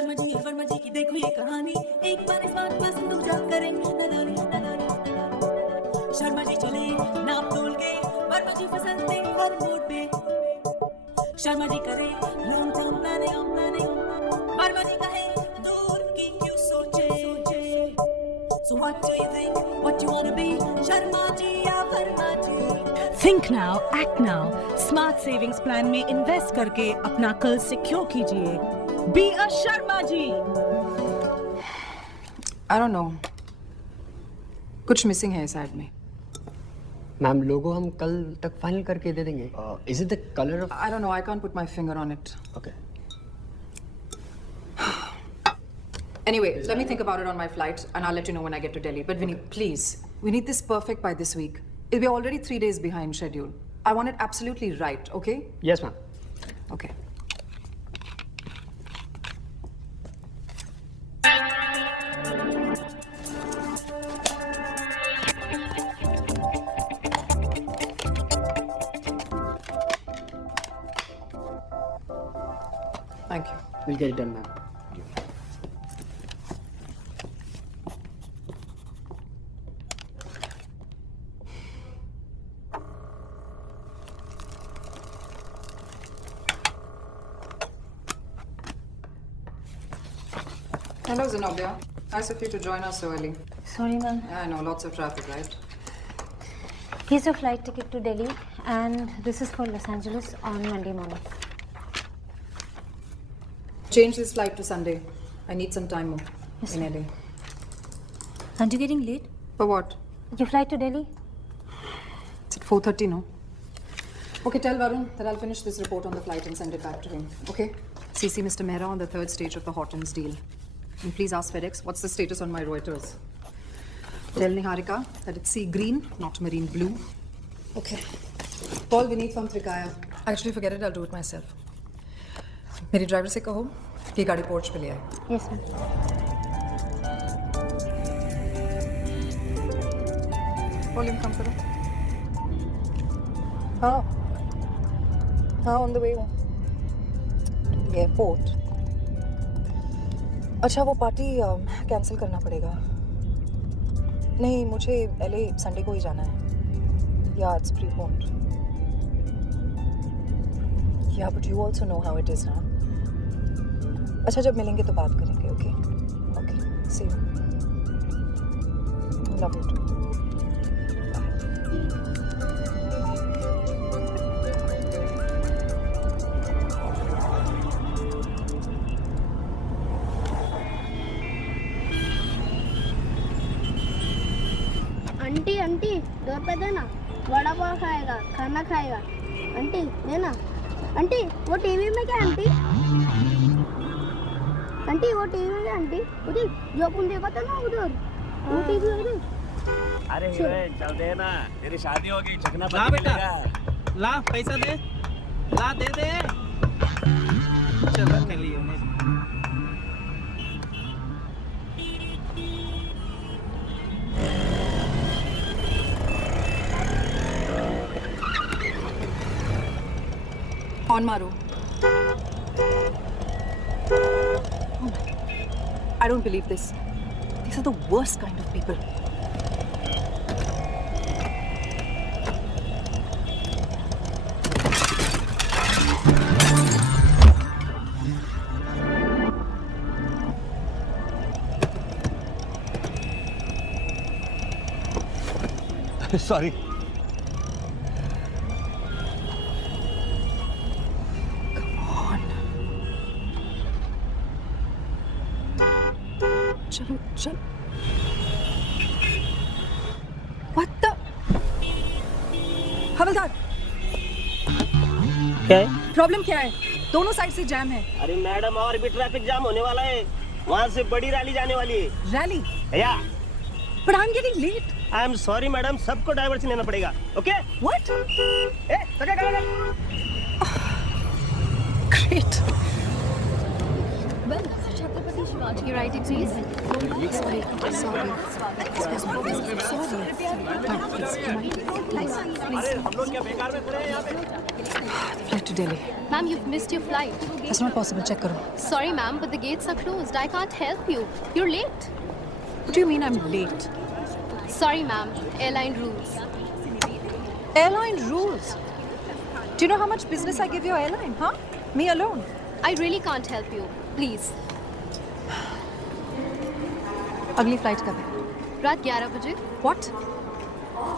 वर्मा जी की देखो ये कहानी, एक बार इस बात पर तुम जा करें नदानी नदानी नदानी। शर्मा जी चले नाप तोल के, वर्मा जी फिसलते हर मोड़ पे। शर्मा जी करे लॉन्ग टर्म प्लानिंग, वर्मा जी कहे दूर की क्यों सोचे। So what do you think? What you wanna be? Sharma ji या वर्मा जी? Think now, act now. Smart savings plan में invest करके अपना कल सिक्योर कीजिए. Be a Sharma ji. I don't know. कुछ मिसिंग है इस एड में. मैम लोगो हम कल तक फाइनल करके दे देंगे. Is it the color of? I don't know. I can't put my finger on it. Okay. Anyway, let me think about it on my flight and I'll let you know when I get to Delhi. But Vinny, please, we need this perfect by this week. We're already 3 days behind schedule. I want it absolutely right, okay? Yes, ma'am. Okay. Thank you. We'll get it done, ma'am. Hello, Zenobia. Nice of you to join us so early. Sorry, ma'am. Yeah, I know, lots of traffic, right? Here's your flight ticket to Delhi, and this is for Los Angeles on Monday morning. Change this flight to Sunday. I need some time more Yes, in ma'am. LA. Aren't you getting late? For what? Your flight to Delhi? It's at 4:30, no? Okay, tell Varun that I'll finish this report on the flight and send it back to him, okay? CC Mr. Mehra on the third stage of the Hortons deal. And please ask FedEx, what's the status on my Reuters? Tell Niharika that it's sea green, not marine blue. Okay. Call Vineet from Trikaya. Actually, forget it, I'll do it myself. मेरी driver से कहो कि गाड़ी porch पे ले आए. Yes, ma'am. Volume कम करो. हाँ हाँ ऑन द वे हूँ एयरपोर्ट. अच्छा वो पार्टी कैंसिल करना पड़ेगा. नहीं मुझे LA संडे को ही जाना है. या इट्स प्रीपोन्ड. या but you also know how it is ना. अच्छा जब मिलेंगे तो बात करेंगे. Okay okay see you. Love you too. Aunty aunty 2 रुपए देना. वड़ा पाव खाएगा, खाना खाएगा. आंटी देना. आंटी वो टीवी में क्या आंटी? आंटी वो टीवी में क्या आंटी? उधर जो अपन देखा था ना उधर वो टीवी उधर. अरे हीरोइन चल दे ना, तेरी शादी होगी. चखना ला पड़ेगा. बेटा, ला पैसा दे. ला दे दे. चल के लिए ऑन मारो. I don't believe this. These are the worst kind of people. Sorry. चलो चल. What the? हवलदार क्या है? प्रॉब्लम क्या है? दोनों साइड से जैम है. अरे मैडम और भी ट्रैफिक जाम होने वाला है. वहाँ से बड़ी रैली जाने वाली है. रैली. या But I'm getting late. I am sorry madam, सबको डाइवर्शन लेना पड़ेगा. Okay? What? A, Great. Well, Chhatrapati Shivaji writing please. Sorry. अरे हम लोग क्या बेकार में खड़े हैं यहाँ पे? Flight to Delhi. Ma'am, you've missed your flight. That's not possible. Check karo. Sorry, ma'am, but the gates are closed. I can't help you. You're late. What do you mean I'm late? Sorry, ma'am. Airline rules. Airline rules. Do you know how much business I give your airline, huh? Me alone. I really can't help you. Please. Agli flight कब है? रात 11 बजे. What?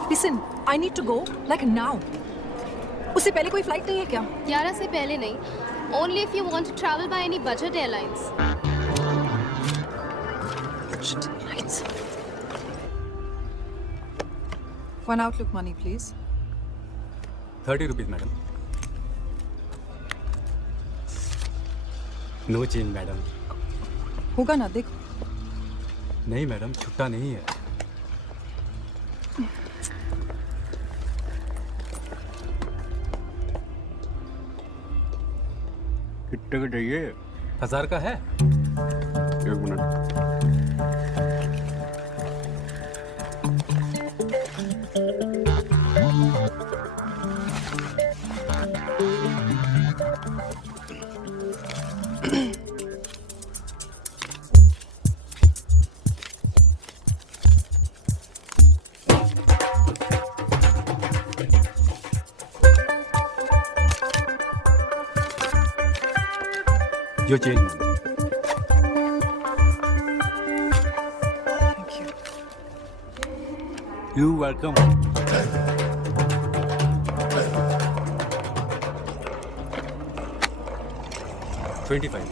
Listen, I need to go like now. उससे पहले कोई flight नहीं है क्या? 11 से पहले नहीं. Only if you want to travel by any budget airlines. Budget airlines. One Outlook money, please. 30 rupees, madam. No change, madam. होगा ना देख. नहीं मैडम, छुट्टा नहीं है. कितने का चाहिए? 1000 का है. 1 minute. Your change, madam. Thank you. You welcome. $25.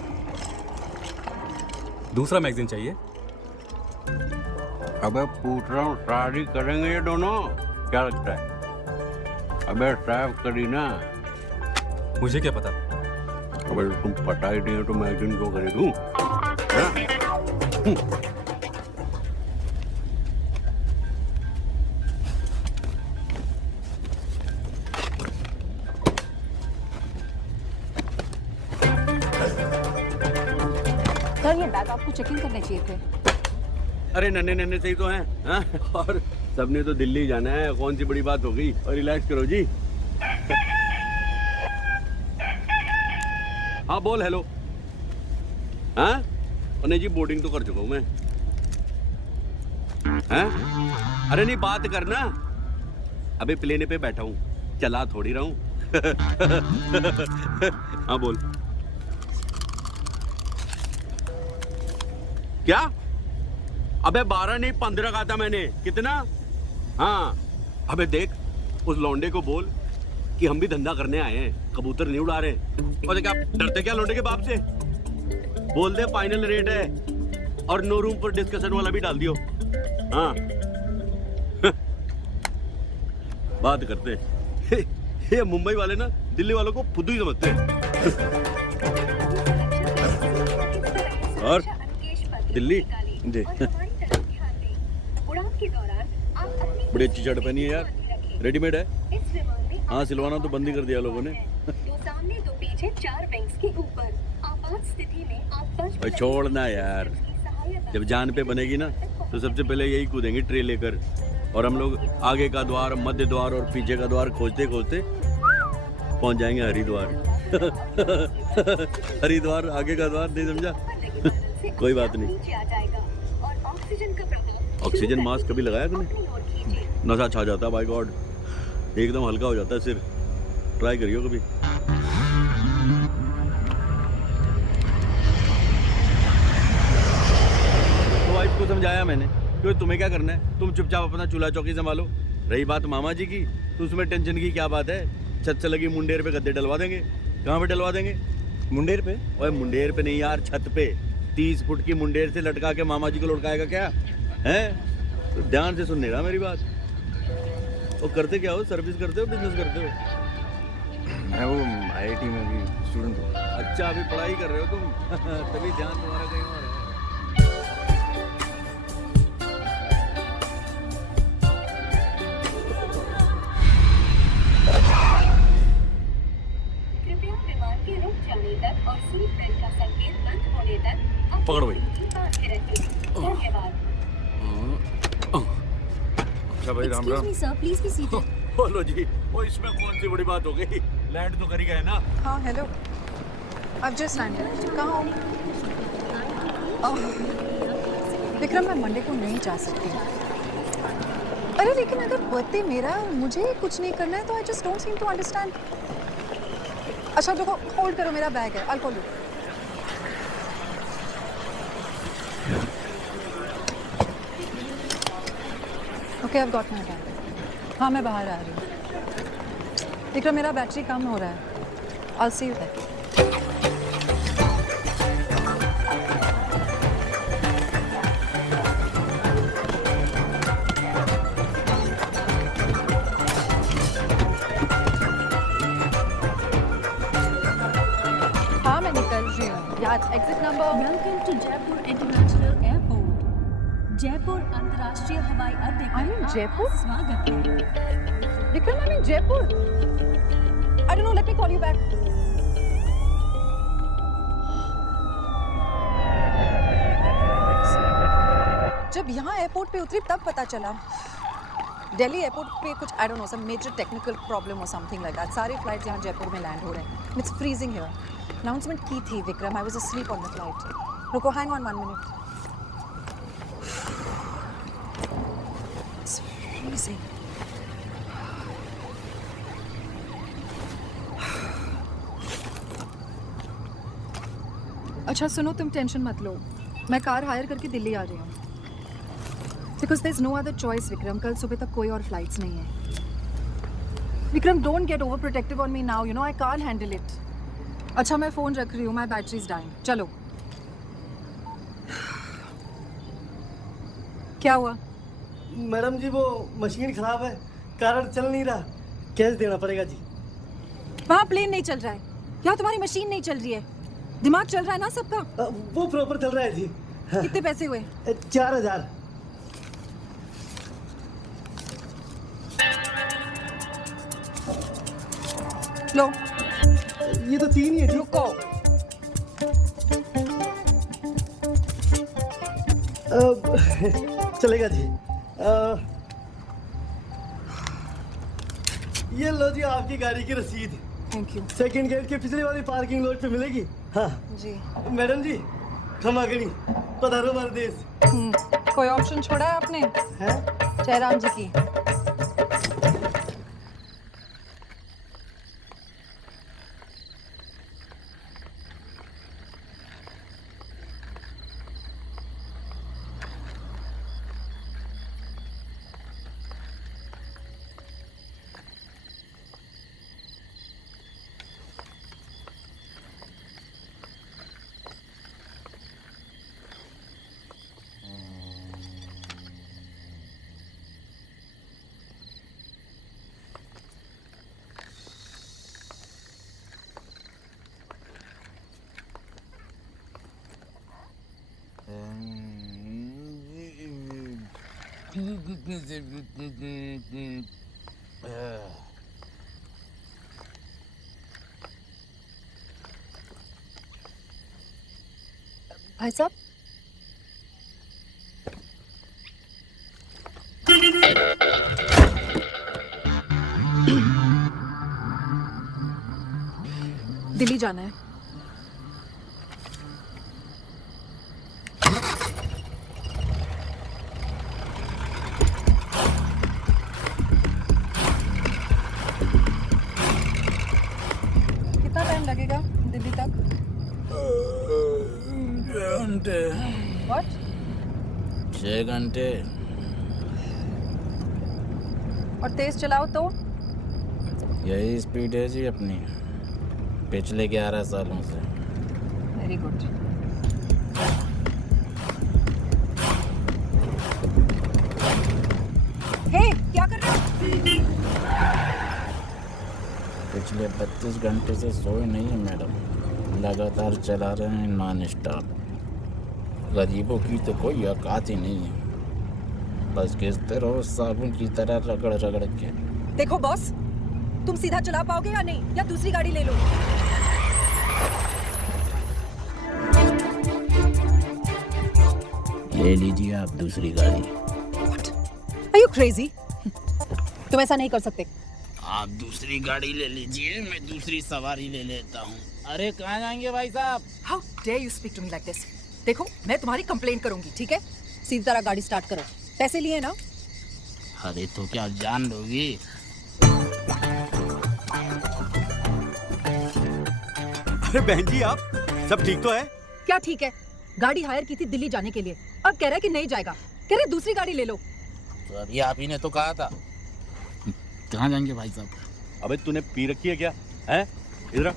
दूसरा मैगजीन चाहिए? अबे पूछ रहा हूँ, शादी करेंगे ये दोनों? क्या लगता है? अबे साफ करी ना. मुझे क्या पता? अबे तुम पता ही नहीं हो तो मैगजीन क्यों खरीदूं? सर ये बैग आपको चेकिंग करने चाहिए थे. अरे नन्हे नन्हे सही तो हैं, हाँ? और सबने तो दिल्ली जाना है, कौन सी बड़ी बात हो गई. और रिलैक्स करो जी. हाँ बोल. हेलो. हाँ और नहीं जी, बोर्डिंग तो कर चुका हूँ मैं. हाँ अरे नहीं, बात करना. अबे प्लेन पे बैठा हूँ, चला थोड़ी रहा हूँ. हाँ बोल. क्या? अबे 12 नहीं 15 कहा था मैंने. कितना? हाँ अबे देख, उस लौंडे को बोल कि हम भी धंधा करने आए हैं, कबूतर नहीं उड़ा रहे. और क्या डरते क्या लौंडे के बाप से? बोल दे फाइनल रेट है और नो रूम पर डिस्कशन वाला भी डाल दियो. हाँ बात करते. ये मुंबई वाले ना दिल्ली वालों को फुद्दू ही समझते हैं. और दिल्ली जी बड़ी अच्छी शर्ट पहनी है यार. रेडीमेड है? हाँ सिलवाना तो बंद ही कर दिया लोगों ने. भाई छोड़ना यार, जब जान पे बनेगी ना तो सबसे पहले यही कूदेंगे ट्रे लेकर. और हम लोग आगे का द्वार, मध्य द्वार और पीछे का द्वार खोजते खोजते पहुंच जाएंगे हरिद्वार. हरिद्वार आगे का द्वार, नहीं समझा? कोई बात नहीं. ऑक्सीजन मास्क कभी लगाया तूने? नशा छा जाता है बाय गॉड, एकदम हल्का हो जाता है सिर. ट्राई करियो कभी. तो वाइफ को समझाया मैंने कि तुम्हें क्या करना है, तुम चुपचाप अपना चूल्हा चौकी संभालो. रही बात मामा जी की, तो उसमें टेंशन की क्या बात है. छत से लगी मुंडेर पे गद्दे डलवा देंगे. कहाँ पे डलवा देंगे? मुंडेर पे? ओए मुंडेर पे नहीं यार, छत पे. 30 फुट की मुंडेर से लटका के मामा जी को लटकाएगा क्या है? तो ध्यान से सुन नहीं रहा मेरी बात. वो करते क्या हो? सर्विस करते हो, बिजनेस करते हो? मैं वो IIT में भी स्टूडेंट हूँ. अच्छा अभी पढ़ाई कर रहे हो तुम. तभी ध्यान तुम्हारा कहीं और है. कृपया विमान के रुक जाने तक और सीट बेल्ट का संकेत बंद होने तक पकड़ो भाई. धन्यवाद. अच्छा भाई Ram Ram. Excuse me, sir. Please be seated. बोलो जी. वो इसमें कौन सी बड़ी बात हो गई? लैंड तो करी गए ना। हाँ हेलो, I've just landed. कहाँ हो? विक्रम मैं मंडे को नहीं जा सकती। अरे लेकिन अगर बर्थडे मेरा मुझे कुछ नहीं करना है तो I just don't seem to understand. अच्छा देखो, होल्ड करो, मेरा बैग है, I'll call you. Okay, I've got my bag. हाँ मैं बाहर आ रही हूँ। विक्रम मेरा बैटरी कम हो रहा है। I'll see you there. हाँ मैं निकल रही हूँ। यार exit number. Welcome to Jaipur international airport. Jaipur अंतर्राष्ट्रीय हवाई अड्डे I'm in Jaipur? स्वागत है। Vikram, I'm in Jaipur. I don't know, let me call you back. जब यहाँ एयरपोर्ट पे उतरी तब पता चला दिल्ली एयरपोर्ट पे कुछ I don't know, some major technical problem or something like that. सारे फ्लाइट्स यहाँ जयपुर में लैंड हो रहे हैं. It's freezing here. Announcement की थी Vikram. I was asleep on the flight. रुको, hang on 1 minute. It's freezing. अच्छा सुनो, तुम टेंशन मत लो, मैं कार हायर करके दिल्ली आ रही हूँ। Because there's no other choice, Vikram. कल सुबह तक कोई और फ्लाइट्स नहीं है। Vikram, don't get overprotective on me now. You know I can't handle it. अच्छा मैं फ़ोन रख रही हूँ, my battery is dying. चलो। क्या हुआ? मैडम जी वो मशीन खराब है, कारण चल नहीं रहा, कैश देना पड़ेगा जी। वहाँ प्लेन नहीं चल रहा है, यहाँ तुम्हारी मशीन नहीं चल रही है। दिमाग चल रहा है ना सबका? वो प्रॉपर चल रहा है जी। कितने पैसे हुए? 4000। लो, ये तो 3 ही है जी। रुको। चलेगा जी। ये लो जी आपकी गाड़ी की रसीद। Thank you. सेकंड गेट के पिछले वाली पार्किंग लॉट पे मिलेगी। हाँ जी। मैडम जी क्षमा करी, पधारो हमारे देश। कोई ऑप्शन छोड़ा है आपने? है जयराम जी की। भाई साहब, दिल्ली जाना है। कितना टाइम लगेगा दिल्ली तक? 6 घंटे। What? 6 घंटे। और तेज चलाओ तो? यही स्पीड है जी अपनी पिछले 11 सालों से। Very good. हे, क्या कर रहे हो? पिछले 32 घंटे से सोए नहीं है मैडम, लगातार चला रहे हैं नॉन स्टॉप। गरीबों की तो कोई औकात ही नहीं है, बस घिसते रहो साबुन की तरह रगड़ रगड़ के। देखो बॉस, तुम सीधा चला पाओगे या नहीं, या दूसरी गाड़ी ले लो। ले लीजिए आप दूसरी गाड़ी। What? Are you crazy? तुम ऐसा नहीं कर सकते। आप दूसरी गाड़ी ले लीजिए, मैं दूसरी सवारी ले लेता हूँ। अरे कहाँ जाएंगे भाई साहब? How dare you speak to me like this? देखो, मैं तुम्हारी कंप्लेंट करूंगी, ठीक है? सीधी तरह गाड़ी स्टार्ट करो। पैसे लिए ना? अरे तो क्या जान लोगी? अरे बहन जी, आप सब ठीक तो है? क्या ठीक है? गाड़ी हायर की थी दिल्ली जाने के लिए, अब कह रहा है कि नहीं जाएगा, कह रहे दूसरी गाड़ी ले लो। तो अभी आप ही ने तो कहा था। कहाँ जाएंगे भाई साहब? अबे तूने पी रखी है क्या? हैं? इधर आ।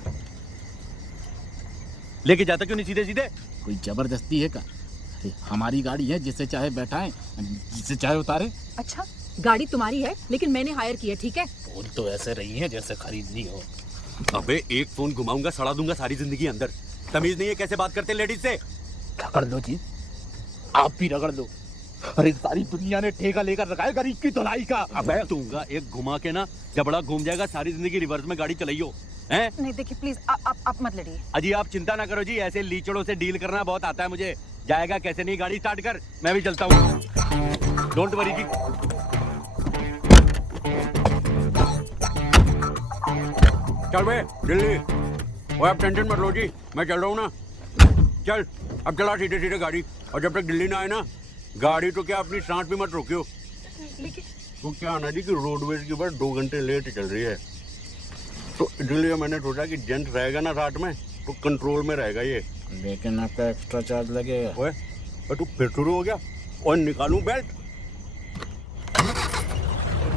लेके जाता क्यों नहीं सीधे सीधे? कोई जबरदस्ती है क्या? अरे हमारी गाड़ी है, जिससे चाहे बैठाएं, जिससे चाहे उतारे। अच्छा, गाड़ी तुम्हारी है लेकिन मैंने हायर की है, ठीक है? बोल तो ऐसे रही है जैसे खरीदनी हो। अबे एक फोन घुमाऊंगा, सड़ा दूंगा सारी जिंदगी अंदर। तमीज नहीं है कैसे बात करते लेडीज से? रगड़ लो जी, आप भी रगड़ लो। अरे सारी दुनिया ने ठेका लेकर रखा है गरीब की धुलाई का। अबे दूंगा एक घुमा के ना, जबड़ा घूम जाएगा, सारी जिंदगी रिवर्स में गाड़ी चलाइयो। हैं? नहीं देखिए प्लीज, आप मत लड़िए। अजी आप चिंता ना करो जी, ऐसे लीचड़ों से डील करना बहुत आता है मुझे। जाएगा कैसे नहीं, गाड़ी स्टार्ट कर, मैं भी चलता हूँ। डोंट वरी जी। चल बे दिल्ली, वो आप टेंशन मत लो जी, मैं चल रहा हूँ ना। चल अब चला सीधे सीधे गाड़ी, और जब तक दिल्ली ना आए ना, गाड़ी तो क्या अपनी सांस भी मत रोकियो। तो क्या आना जी कि रोडवेज की बस 2 घंटे लेट चल रही है, तो इसलिए मैंने सोचा कि जेंट रहेगा ना साथ में तो कंट्रोल में रहेगा ये। लेकिन आपका एक्स्ट्रा चार्ज लगेगा। ओए तू फिर शुरू हो गया? और निकालूं बेल्ट?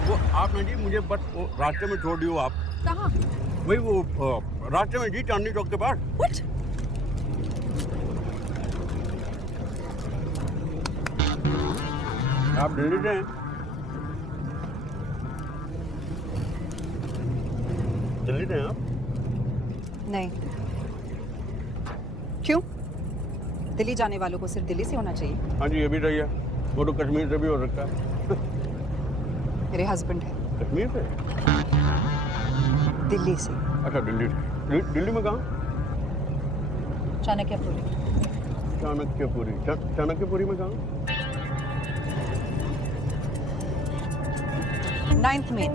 वो आप ना जी मुझे बस वो रास्ते में छोड़ दियो आप। कहाँ? वही वो रास्ते में जी, चांदनी चौक के पास। What? आप दिल्ली से हैं? दिल्ली से हैं आप? नहीं। क्यों? दिल्ली जाने वालों को सिर्फ दिल्ली से होना चाहिए। हाँ जी ये भी सही है, वो तो कश्मीर से भी हो सकता है। मेरे हस्बैंड है। कश्मीर से? दिल्ली से। अच्छा दिल्ली से। दिल्ली में कहाँ? चाणक्यपुरी। चाणक्यपुरी? चाणक्यपुरी में कहाँ? 9th main.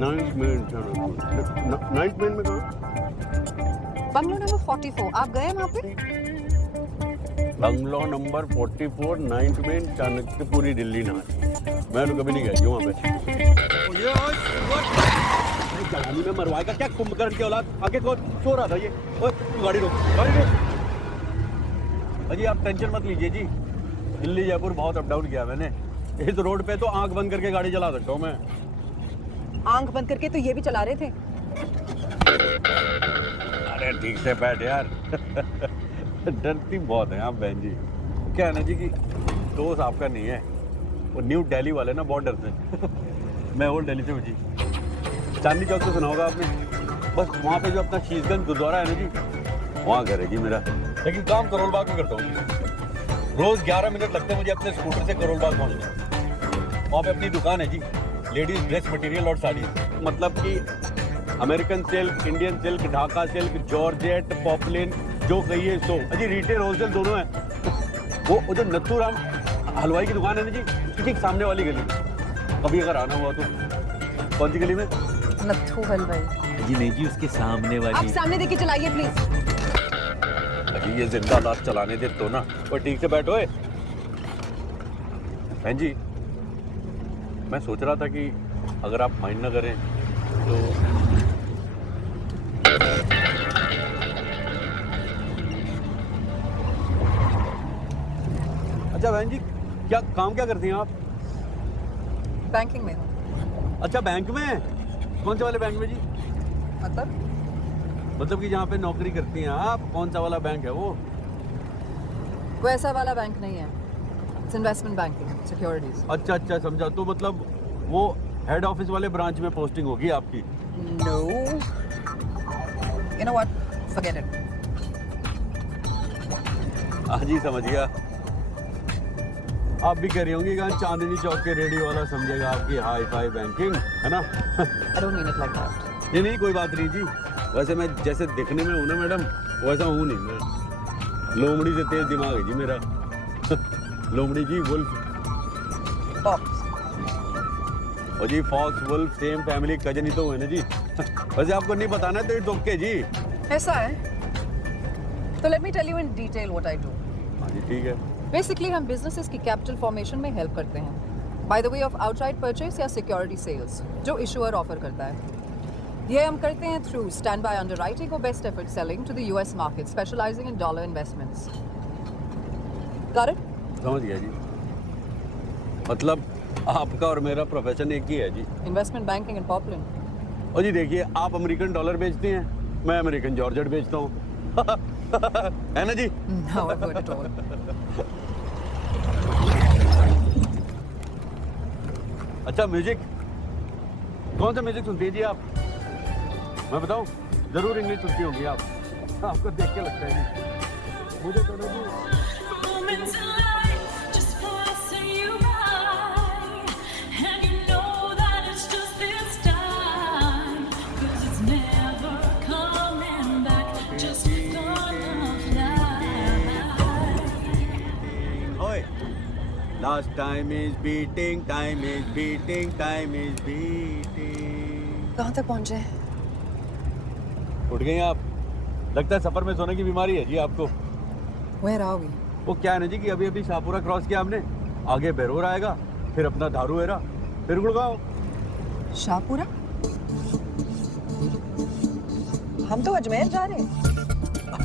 9th main Chanakyapuri. 9th main में कहाँ? बंगलो नंबर 44, आप गए वहाँ पे? Bungalow number 44, 9th main, Chanakyapuri, Delhi ना। मैं तो कभी नहीं गया क्यों वहाँ पे। जवानी में मरवाएगा क्या कुंभकर्ण की औलाद? आगे कौन सो रहा था ये? ओए तू गाड़ी रोक, गाड़ी रोक। अजी आप टेंशन मत लीजिए जी, दिल्ली जयपुर बहुत अप डाउन किया मैंने। इस रोड पे तो आंख बंद करके गाड़ी चला सकता हूँ मैं। आंख बंद करके तो ये भी चला रहे थे। अरे ठीक से बैठ यार। डरती बहुत है आप बहन जी। क्या है ना जी कि दोस्त आपका नहीं है, वो न्यू दिल्ली वाले ना बहुत डरते हैं। मैं ओल्ड दिल्ली से हूँ जी। चांदनी चौक तो सुना होगा आपने, बस वहाँ पे जो अपना शीशगंज गुरुद्वारा है ना जी, वहाँ घर है जी मेरा। लेकिन काम करोल बाग में करता हूँ। रोज 11 मिनट लगते हैं मुझे अपने स्कूटर से करोल बाग पहुँचने। वहाँ पे अपनी दुकान है जी, लेडीज ड्रेस मटेरियल और साड़ी। मतलब कि American silk, Indian silk, Dhaka silk, georgette, poplin, जो कहिए सो। अजी रिटेल होलसेल दोनों है। वो जो नत्थू राम हलवाई की दुकान है ना जी, ठीक सामने वाली गली में। कभी अगर आना हुआ तो। कौन सी गली में? नत्थू हलवाई जी नहीं जी, उसके सामने वाली। आप सामने देख के चलाइए प्लीज। अजी ये जिंदा लाश चलाने दे तो ना। और ठीक से बैठो। बहन जी मैं सोच रहा था कि अगर आप माइंड ना करें तो अच्छा बहन जी क्या काम क्या करती हैं आप? बैंकिंग में हूँ। अच्छा बैंक में? कौन से वाले बैंक में जी? मतलब कि जहाँ पे नौकरी करती हैं आप, कौन सा वाला बैंक है वो? वो ऐसा वाला बैंक नहीं है, इट्स इन्वेस्टमेंट बैंकिंग, सिक्योरिटीज। अच्छा अच्छा समझा। तो मतलब वो हेड ऑफिस वाले ब्रांच में पोस्टिंग होगी आपकी? No, you know what, forget it. हाँ जी समझ गया। आप भी कह रही होंगी कि चांदनी चौक के रेडियो वाला समझेगा आपकी हाई फाई बैंकिंग, है ना? I don't mean it like that. नहीं नहीं कोई बात नहीं जी, वैसे मैं जैसे दिखने में हूँ ना मैडम, वैसा हूँ नहीं मैं। लोमड़ी से तेज दिमाग है जी मेरा। लोमड़ी जी वुल्फ। और जी fox wolf same family cousin ही तो हुए ना जी। वैसे आपको नहीं बताना तो इट्स ओके जी। ऐसा है तो let me tell you in detail what I do. हाँ जी ठीक है। बेसिकली हम बिजनेसेस की कैपिटल फॉर्मेशन में हेल्प करते हैं by the way of outright purchase या सिक्योरिटी सेल्स जो इशूअर ऑफर करता है। ये हम करते हैं थ्रू स्टैंड बाय अंडरराइटिंग और best effort selling to the US market specialising in dollar investments. Got it? समझ गया जी। मतलब आपका और मेरा प्रोफेशन एक ही है जी। Investment banking and popular. और जी देखिए आप अमेरिकन डॉलर बेचते हैं, मैं अमेरिकन जॉर्जेट बेचता हूँ। है ना जी? How I would at all. अच्छा म्यूजिक, कौन सा म्यूजिक सुनती है जी आप? मैं बताऊं, जरूर इंग्लिश सुनती होंगी आप। आपको देख के लगता है जी। मुझे तो नहीं Moments in life just passing you by, and you know that it's just this time, 'cause it's never coming back, just gonna fly. ओए, last time is beating, time is beating, time is beating. कहाँ तक पहुँचे? उठ गई आप? लगता है सफर में सोने की बीमारी है जी आपको। Where are we? वो क्या है ना जी कि अभी अभी शाहपुरा क्रॉस किया हमने, आगे बेरोर आएगा, फिर अपना दारू एरा, फिर गुड़गांव। शाहपुरा? हम तो अजमेर जा रहे हैं।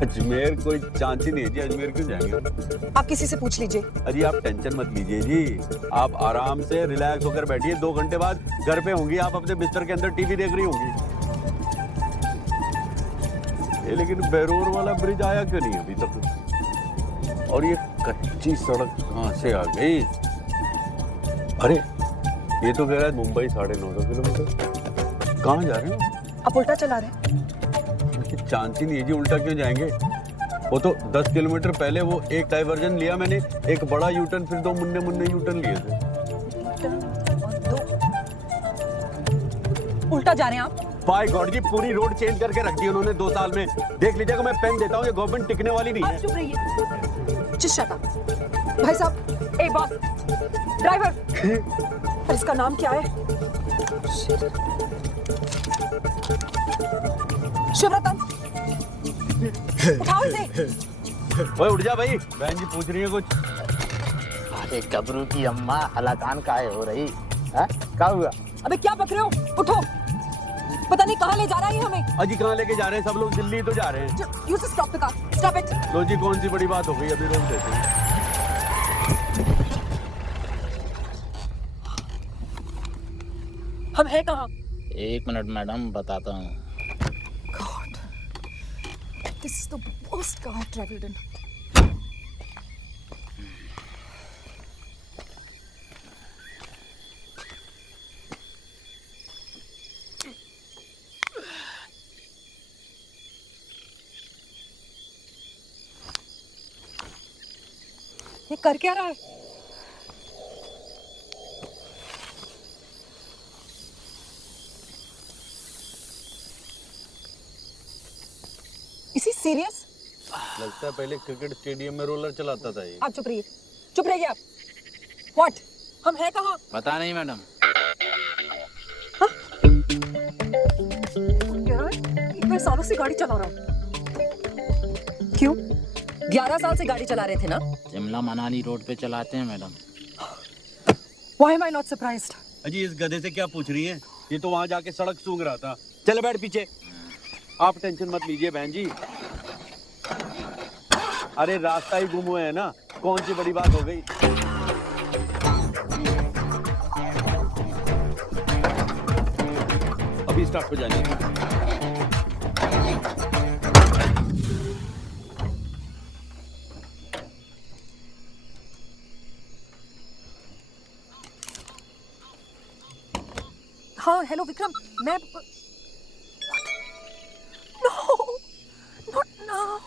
अजमेर कोई चांस ही नहीं है जी, अजमेर क्यों जाएंगे? आप किसी से पूछ लीजिए। अजी आप टेंशन मत लीजिए जी, आप आराम से रिलैक्स होकर बैठिए। 2 घंटे बाद घर पे होंगी आप, अपने बिस्तर के अंदर टीवी देख रही होंगी। ये लेकिन बेरोर वाला ब्रिज आया क्यों नहीं अभी तक? और ये कच्ची सड़क कहाँ से आ गई? अरे ये तो कह रहा है मुंबई 950 किलोमीटर। कहाँ जा रहे हैं? आप उल्टा चला रहे हैं। चांस ही नहीं है जी, उल्टा क्यों जाएंगे? वो तो 10 किलोमीटर पहले वो एक डाइवर्जन लिया मैंने, एक बड़ा यूटर्न, फिर 2 मुन्ने मुन्ने यूटर्न लिए थे। उल्टा जा रहे हैं आप? बाय गॉड जी, पूरी रोड चेंज करके रख दी उन्होंने 2 साल में। देख लीजिएगा, मैं पेन देता हूँ, ये गवर्नमेंट टिकने वाली नहीं है। आप चुप रहिए। जिस शट अप। भाई साहब, ए बॉस, ड्राइवर, इसका नाम क्या है? शिवरतन, उठाओ इसे। ओए उठ जा भाई, बहन जी पूछ रही है कुछ। अरे गबरू की अम्मा हलाकान काहे हो रही है? क्या हुआ? अबे क्या बक रहे हो? उठो, पता नहीं कहाँ ले जा रहा है ये हमें। अजी कहाँ लेके जा रहे हैं? सब लोग दिल्ली तो जा रहे हैं। You just stop the car. Stop it. लो जी, कौन सी बड़ी बात हो गई, अभी रोक देते हैं। हम हैं कहाँ? 1 मिनट मैडम, बताता हूँ। God, this is the worst car I've traveled in. ये कर क्या रहा है? Is he serious? लगता है पहले क्रिकेट स्टेडियम में रोलर चलाता था ये। आप चुप रहिए, चुप रहिए आप। What? हम हैं कहाँ? पता नहीं मैडम। कह रहा है इतने सालों से गाड़ी चला रहा हूँ। क्यों? 11 साल से गाड़ी चला रहे थे ना? शिमला मनाली रोड पे चलाते हैं madam. Why am I not surprised? अजी इस गधे से क्या पूछ रही हैं? ये तो वहां जाके सड़क सूंघ रहा था। चले बैठ पीछे। आप टेंशन मत लीजिए बहन जी। अरे रास्ता ही गुम हुआ है ना, कौन सी बड़ी बात हो गई? अभी स्टार्ट हो जाएंगे। हाँ, हेलो विक्रम, मैं No, not now.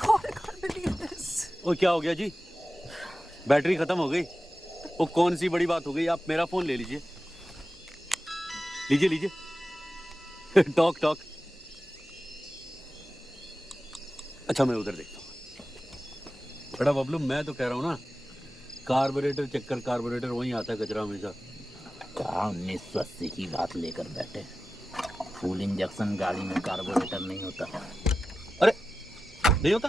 God, I can't believe this. ओ क्या हो गया जी? बैटरी खत्म हो गई। वो कौन सी बड़ी बात हो गई? आप मेरा फोन ले लीजिए, लीजिए लीजिए। Talk talk. अच्छा मैं उधर देखता हूँ। बड़ा बबलू, मैं तो कह रहा हूँ ना, कार्बोरेटर चक्कर, कार्बोरेटर वहीं आता है कचरा हमेशा। कहा 1980 की बात लेकर बैठे। फुल इंजेक्शन गाड़ी में कार्बोरेटर नहीं होता। अरे नहीं होता,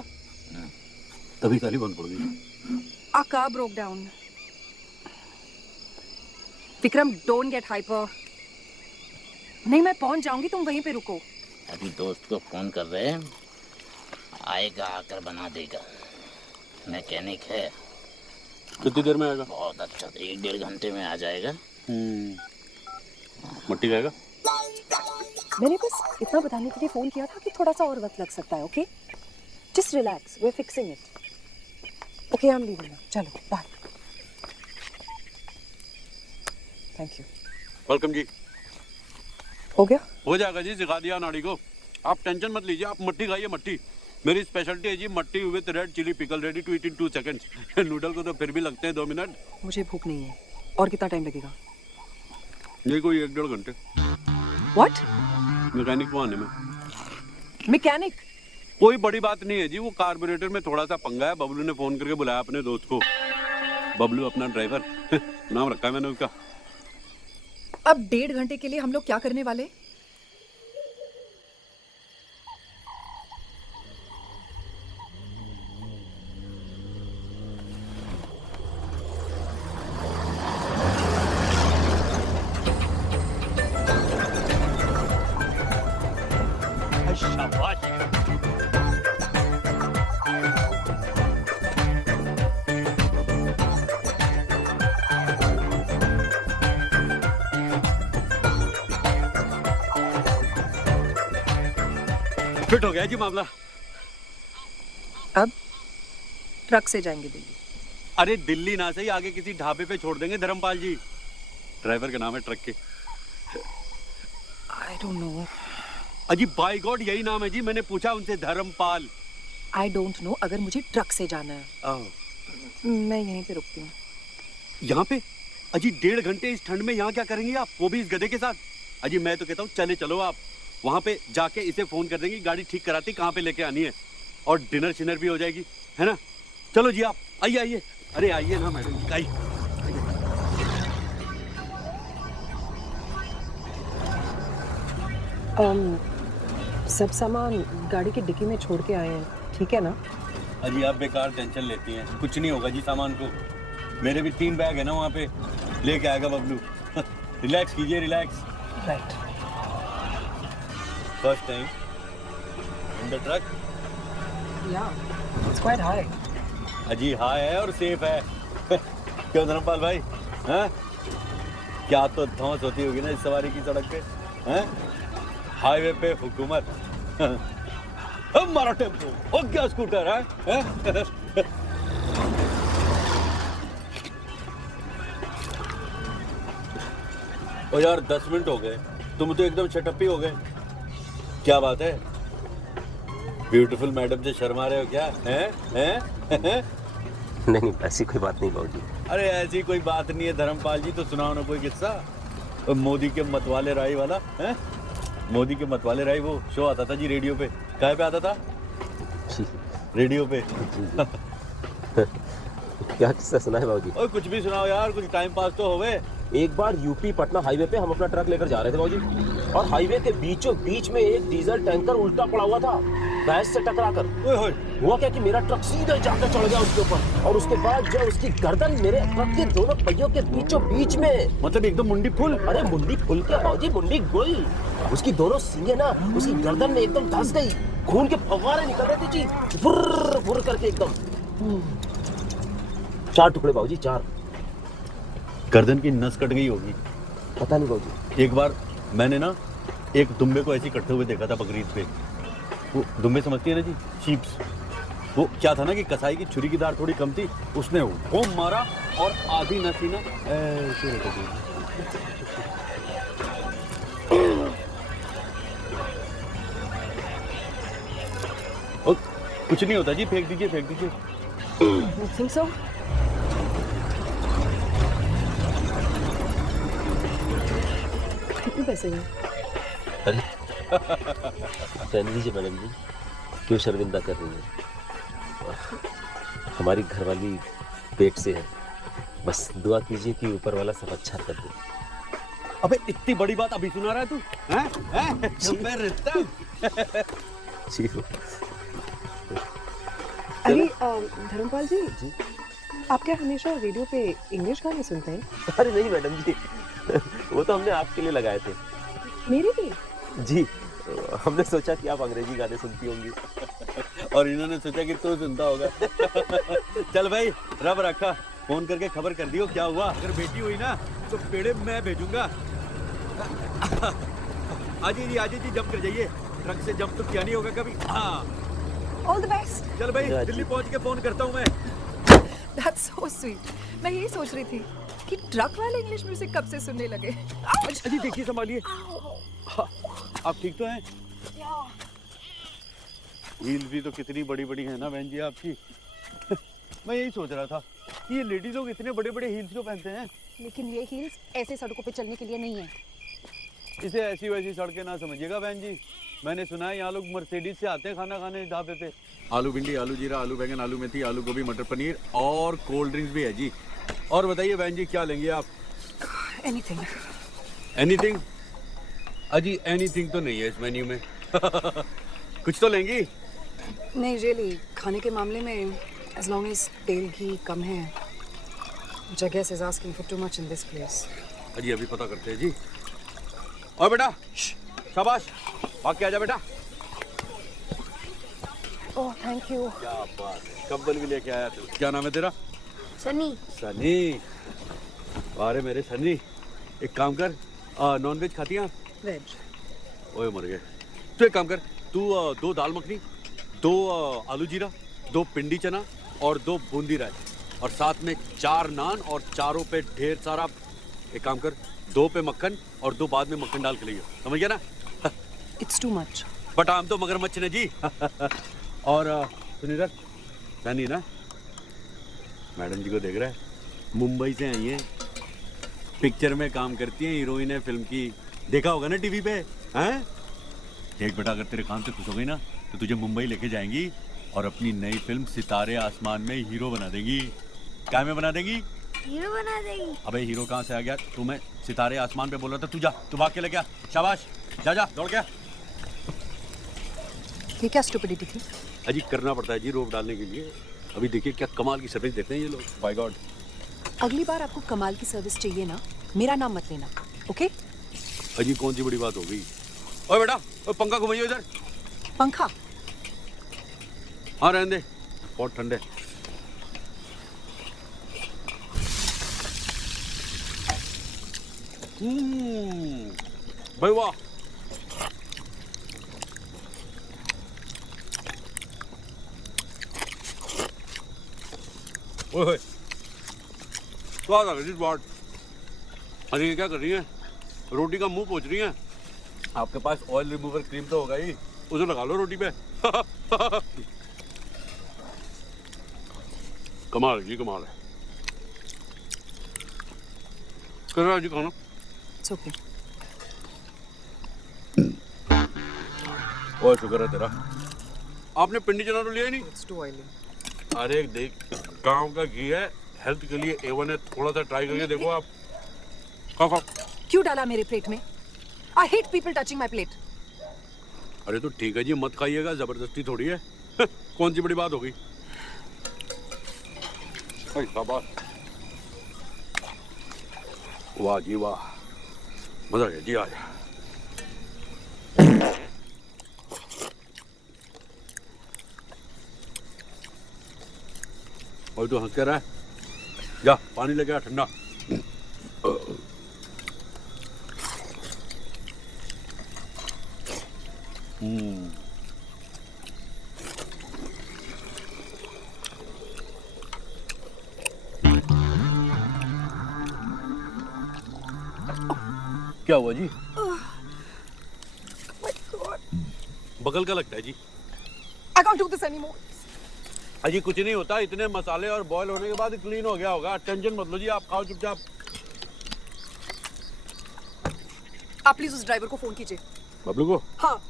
तभी गाड़ी बंद पड़ गई। Our car broke down. Vikram, don't get hyper. नहीं, मैं पहुंच जाऊंगी, तुम वहीं पे रुको। अभी दोस्त को फोन कर रहे हैं, आएगा आकर बना देगा। मैकेनिक है। कितनी देर में आएगा? बहुत अच्छा, 1-1.5 घंटे में आ जाएगा। मट्टी खाएगा? मैंने बस इतना बताने के लिए फोन किया था कि थोड़ा सा और वक्त लग सकता है, okay? Just relax, we're fixing it. Okay, I'm leaving now. चलो, bye. Thank you. वेलकम जी। हो गया? हो जाएगा जी, सिखा दिया नाड़ी को। आप टेंशन मत लीजिए, आप मट्टी खाइए। मट्टी मेरी स्पेशलिटी है जी, matthi with red chilli pickle, ready to eat in 2 seconds। Noodle को तो फिर भी लगते हैं 2 मिनट। मुझे भूख नहीं है। और कितना टाइम लगेगा? ये कोई 1-1.5 घंटे। What? मैकेनिक को आने में। मैकेनिक? कोई बड़ी बात नहीं है जी, वो कार्बोरेटर में थोड़ा सा पंगा है। बबलू ने फोन करके बुलाया अपने दोस्त को। बबलू अपना ड्राइवर नाम रखा है मैंने उसका। अब 1.5 घंटे के लिए हम लोग क्या करने वाले? शाबाश। फिट हो गया जी मामला। अब ट्रक से जाएंगे दिल्ली। अरे दिल्ली ना सही, आगे किसी ढाबे पे छोड़ देंगे धर्मपाल जी। ड्राइवर का नाम है ट्रक के। I don't know. अजी बाय गॉड यही नाम है जी, मैंने पूछा उनसे, धर्मपाल। I don't know, अगर मुझे ट्रक से जाना है। मैं यहीं पे रुकती हूँ। यहाँ पे? अजी 1.5 घंटे इस ठंड में यहाँ क्या करेंगी आप, वो भी इस गधे के साथ? अजी मैं तो कहता हूँ चले चलो आप, वहाँ पे जाके इसे फोन कर देंगी, गाड़ी ठीक कराती कहाँ पे लेके आनी है, और डिनर शिनर भी हो जाएगी, है ना? चलो जी आप आइए आइए। अरे आइए ना मैडम जी, आइए। सब सामान गाड़ी की डिक्की में छोड़ के आए हैं, ठीक है ना? अजी आप बेकार टेंशन लेती हैं, कुछ नहीं होगा जी सामान को। मेरे भी 3 बैग है ना वहाँ पे, लेके आएगा बबलू। रिलैक्स कीजिए, relax. Right. First time in the truck? या, इट्स क्वाइट हाई। अजी हाई है और सेफ है। क्यों धर्मपाल भाई, हैं? क्या तो धौंस होती होगी ना इस सवारी की सड़क पे, हैं? हाईवे पे हुकूमत। हमारा टेम्पो हो क्या स्कूटर है? ओ यार 10 मिनट हो गए, तुम तो एकदम शटअप ही हो गए। क्या बात है? ब्यूटीफुल मैडम से शर्मा रहे हो क्या? हैं? नहीं ऐसी कोई बात नहीं बाबूजी। अरे ऐसी कोई बात नहीं है धर्मपाल जी, तो सुनाओ ना कोई किस्सा। मोदी के मतवाले राई वाला, हैं? मोदी के मतवाले राई वो शो आता था जी रेडियो पे, कहाँ पे आता था? रेडियो पे। क्या किस्सा सुना है बाबूजी? ओए कुछ भी सुनाओ यार, कुछ टाइम पास तो होवे। एक बार यूपी पटना हाईवे पे हम अपना ट्रक लेकर जा रहे थे बाबूजी, और हाईवे के बीचों बीच में एक डीजल टैंकर उल्टा पड़ा हुआ था भैंस से टकराकर। हुआ क्या कि मेरा ट्रक सीधे जाकर चढ़ गया उसके ऊपर, और उसके बाद जो उसकी गर्दन मेरे ट्रक के दोनों पहियों के बीचों बीच में, मतलब एकदम मुंडी फुल। अरे मुंडी फुल क्या बाबूजी, मुंडी गुल। उसकी दोनों सींगें ना उसकी गर्दन में एकदम धंस गई, खून के फव्वारे निकल रहे थे जी, फुर्र फुर्र करके एकदम। 4 टुकड़े बाबूजी, 4। गर्दन की नस कट गई होगी। पता नहीं बाबूजी। एक बार मैंने ना एक दुम्बे को ऐसे कटते हुए देखा था बकरीद पे। वो दुम्बे समझती है ना जी, शीप्स। वो क्या था ना कि कसाई की छुरी की धार थोड़ी कम थी, उसने वो मारा और आधी नस ही ना ऐसे रख दी। कुछ नहीं होता जी, फेंक दीजिए फेंक दीजिए। You think so? कितने पैसे हैं? अरे रहने दीजिए मैडम जी, क्यों शर्मिंदा कर रही है? हमारी घरवाली पेट से है, बस दुआ कीजिए कि ऊपर वाला सब अच्छा कर दे। अबे इतनी बड़ी बात अभी सुना रहा है तू? हैं? मैं रिश्ता जी अरे धर्मपाल जी आप क्या हमेशा रेडियो पे इंग्लिश गाने सुनते हैं? अरे नहीं मैडम जी, वो तो हमने आपके लिए लगाए थे। मेरे लिए? जी, हमने सोचा कि आप अंग्रेजी गाने सुनती होंगी। और इन्होंने सोचा कि तू सुनता होगा। चल भाई, रब रखा, फोन करके खबर कर दियो क्या हुआ। अगर बेटी हुई ना तो पेड़े मैं भेजूंगा। आजी जी जंप कर जाइए, ट्रक से जंप तो किया नहीं होगा कभी। हाँ ऑल द बेस्ट। चल भाई, दिल्ली पहुंच के फोन करता हूँ मैं। That's so sweet. मैं यही सोच रही थी कि ट्रक वाले इंग्लिश म्यूजिक कब से सुनने लगे। अजी देखिए, संभालिए। आप ठीक तो हैं? हील्स भी तो कितनी बड़ी बड़ी है ना बहन जी आपकी। मैं यही सोच रहा था कि ये लेडीज लोग इतने बड़े बड़े हील्स क्यों पहनते हैं। लेकिन ये हील्स ऐसे सड़कों पे चलने के लिए नहीं है। इसे ऐसी वैसी सड़कें ना समझिएगा बहन जी। मैंने सुना है यहाँ लोग मर्सिडीज से आते हैं खाना खाने ढाबे पे। आलू भिंडी, आलू जीरा, आलू बैंगन, आलू मेथी, आलू गोभी, मटर पनीर और कोल्ड ड्रिंक्स भी है जी। और बताइए बहन जी क्या लेंगे आप? एनीथिंग। एनीथिंग? अजी एनीथिंग तो नहीं है इस मेन्यू में। कुछ तो लेंगी? नहीं रियली, खाने के मामले में एज लॉन्ग एज तेल घी कम है, which I guess is asking for too much in this place. अजी अभी पता करते हैं जी। और बेटा शाबाश, भाग के आजा बेटा। Oh thank you. क्या बात है, कंबल भी लेके आया तू। क्या नाम है तेरा? सनी। सनी, अरे मेरे सनी, एक काम कर, नॉन वेज खाती हैं आप? वेज। ओए मर गए। तो एक काम कर, तू 2 दाल मखनी, 2 आलू जीरा, 2 पिंडी चना और 2 बूंदी राइस, और साथ में 4 नान और चारों पे ढेर सारा, एक काम कर 2 पे मक्खन और 2 बाद में मक्खन डाल के लियो, समझ गया ना? It's too much. बट आम तो मगरमच्छ ने जी। और सुनिए सनी ना, मैडम जी को देख रहा है, मुंबई से आई है, पिक्चर में काम करती है, हीरोइन है फिल्म की, देखा होगा ना टीवी पे। हैं? देख बेटा, अगर तेरे काम से खुश हो गई ना तो तुझे मुंबई लेके जाएंगी और अपनी नई फिल्म सितारे आसमान में हीरो बना देंगी। क्या में बना देंगी? हीरो बना देगी। अबे हीरो कहाँ से आ गया? तू मैं सितारे आसमान पे बोल रहा था, तू जा, तू भाग के ले गया। शाबाश, जा जा दौड़ गया। ये क्या स्टुपिडिटी थी? अजी करना पड़ता है जी रोप डालने के लिए। अभी देखिए क्या कमाल की सर्विस देते हैं ये लोग, बाय गॉड। अगली बार आपको कमाल की सर्विस चाहिए ना, मेरा नाम मत लेना, ओके? अजी कौन सी बड़ी बात हो गई? ओए बेटा, पंखा घुमाइए इधर। पंखा? हाँ रहने दे, बहुत ठंडे। भाई वाह, ओए स्वाद आ गई बात। अरे ये क्या कर रही है? रोटी का मुंह पोंछ रही है। आपके पास ऑयल रिमूवर क्रीम तो होगा ही, उसे लगा लो रोटी पे। कमाल है जी, कमाल है। कर रहा है जी खाना? It's okay. ओए शुक्र है तेरा, आपने पिंडी चना तो लिया ही नहीं। It's too oily. अरे देख, गांव का घी है, हेल्थ के लिए A1 है, थोड़ा सा ट्राई करके देखो आप। खाओ खाओ। क्यों डाला मेरे प्लेट में? I hate people touching my plate. अरे तो ठीक है जी, मत खाइएगा, जबरदस्ती थोड़ी है। कौन सी बड़ी बात हो गई? शाबाश, वाह जी वाह, मजा आ गया जी। आज और तो हंस कर रहा है, जा पानी लेके आ ठंडा। क्या हुआ जी? बगल का लगता है जी। I can't do this anymore. अजी कुछ नहीं होता, इतने मसाले और बॉयल होने के बाद क्लीन हो गया होगा, टेंशन मत लो जी, आप खाओ चुपचाप। आप प्लीज उस ड्राइवर को फोन कीजिए। बबलू को? हाँ।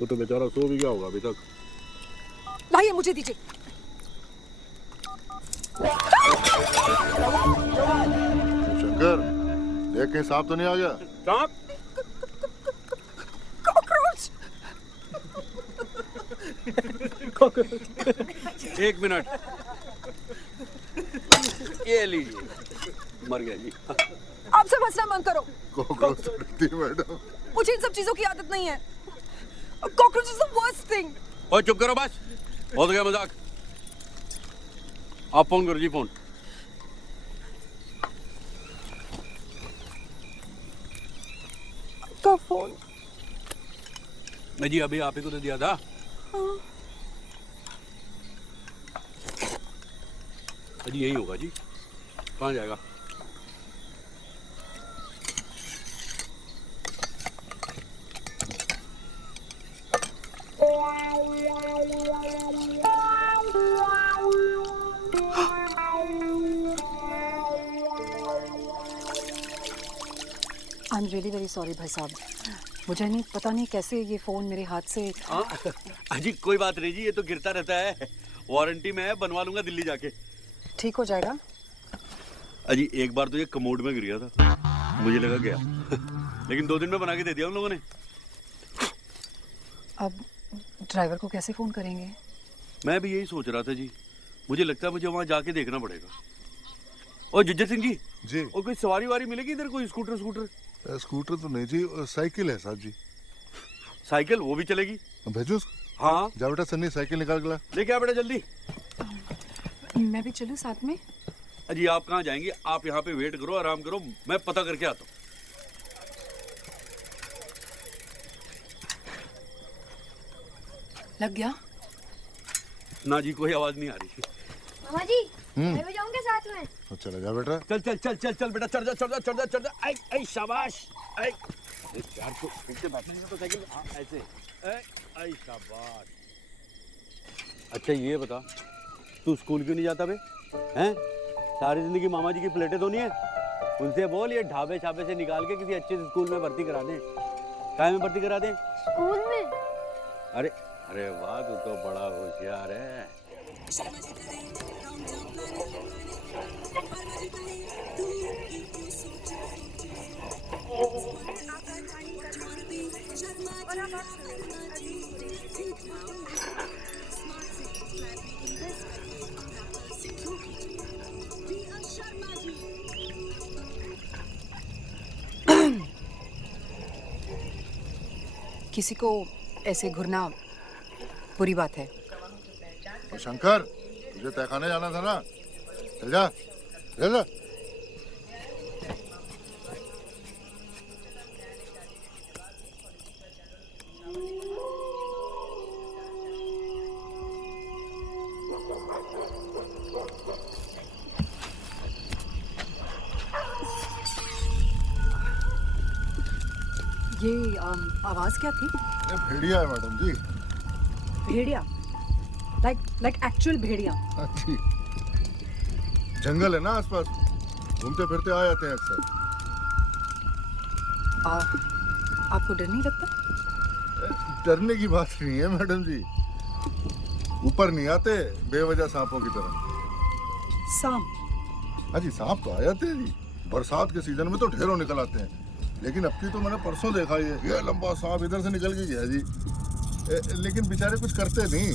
वो तो बेचारा सो भी गया होगा अभी तक। लाइए, मुझे दीजिए। शंकर देख के सांप तो नहीं आ गया? सांप? एक मिनट, ये लीजिए, मर गया जी। आपसे मसला मत करो। कॉकरोच रखती है मैडम। मुझे इन सब चीजों की आदत नहीं है। Cockroach is the worst thing. और चुप करो बस, हो गया मजाक। आप फोन करो जी, फोन। का फोन? मैं जी अभी आप ही को तो दिया था। हाँ। जी यही होगा जी, कहाँ जाएगा? I am really very sorry भाई साहब, मुझे नहीं पता नहीं कैसे ये फ़ोन मेरे हाथ से। अजी कोई बात नहीं जी, ये तो गिरता रहता है, वारंटी में है, बनवा लूंगा दिल्ली जाके। ठीक हो जाएगा। अजी एक बार तो ये कमोड में गिर गया था, मुझे लगा गया लेकिन 2 दिन में बना के दे दिया उन लोगों ने। अब ड्राइवर को कैसे फ़ोन करेंगे? मैं भी यही सोच रहा था जी, मुझे लगता है मुझे वहाँ जाके देखना पड़ेगा। और जिज्जर सिंह जी जी, और कोई सवारी वारी मिलेगी इधर? कोई स्कूटर? स्कूटर तो नहीं जी, साइकिल है साहब जी। साइकिल वो भी चलेगी? भेजो उसको। हाँ जा बेटा सन्नी, साइकिल निकाल के ला। लेके आ बेटा जल्दी। मैं भी चलूं साथ में? अजी आप कहाँ जाएंगे, आप यहाँ पे वेट करो, आराम करो, मैं पता करके आता हूँ। लग गया? ना जी कोई आवाज नहीं आ रही। मामा जी मैं भी जाऊंगा साथ में। तो चला जा बेटा। चल चल चल चल चल बेटा, चढ़ जा चढ़ जा चढ़ जा चढ़ जा। आई आई शाबाश। आई यार तो पीछे बैठने में तो साइकिल ऐसे। आई शाबाश। अच्छा ये बता, तू स्कूल क्यों नहीं जाता बे? हैं? सारी जिंदगी मामा जी की प्लेटें तो नहीं है? उनसे बोल ये ढाबे छाबे से निकाल के किसी अच्छे स्कूल में भर्ती करा दें। काय में भर्ती करा दें? स्कूल में। अरे अरे वाह, तू तो बड़ा होशियार है। किसी को ऐसे घूरना बुरी बात है। और शंकर तुझे तहखाने जाना था ना, चल जा चल जा। ये आवाज क्या थी? ये भेड़िया है मैडम जी। भेड़िया? लाइक एक्चुअल भेड़िया? जी, जंगल है ना आसपास, घूमते फिरते आ जाते हैं अक्सर। आपको डर नहीं लगता? डरने की बात नहीं है मैडम जी, ऊपर नहीं आते बेवजह सांपों की तरह। सांप? हाँ जी, सांप तो आ जाते हैं जी, बरसात के सीजन में तो ढेरों निकल आते हैं। लेकिन अब की तो मैंने परसों देखा ये लंबा सांप इधर से निकल के गया जी। लेकिन बेचारे कुछ करते नहीं,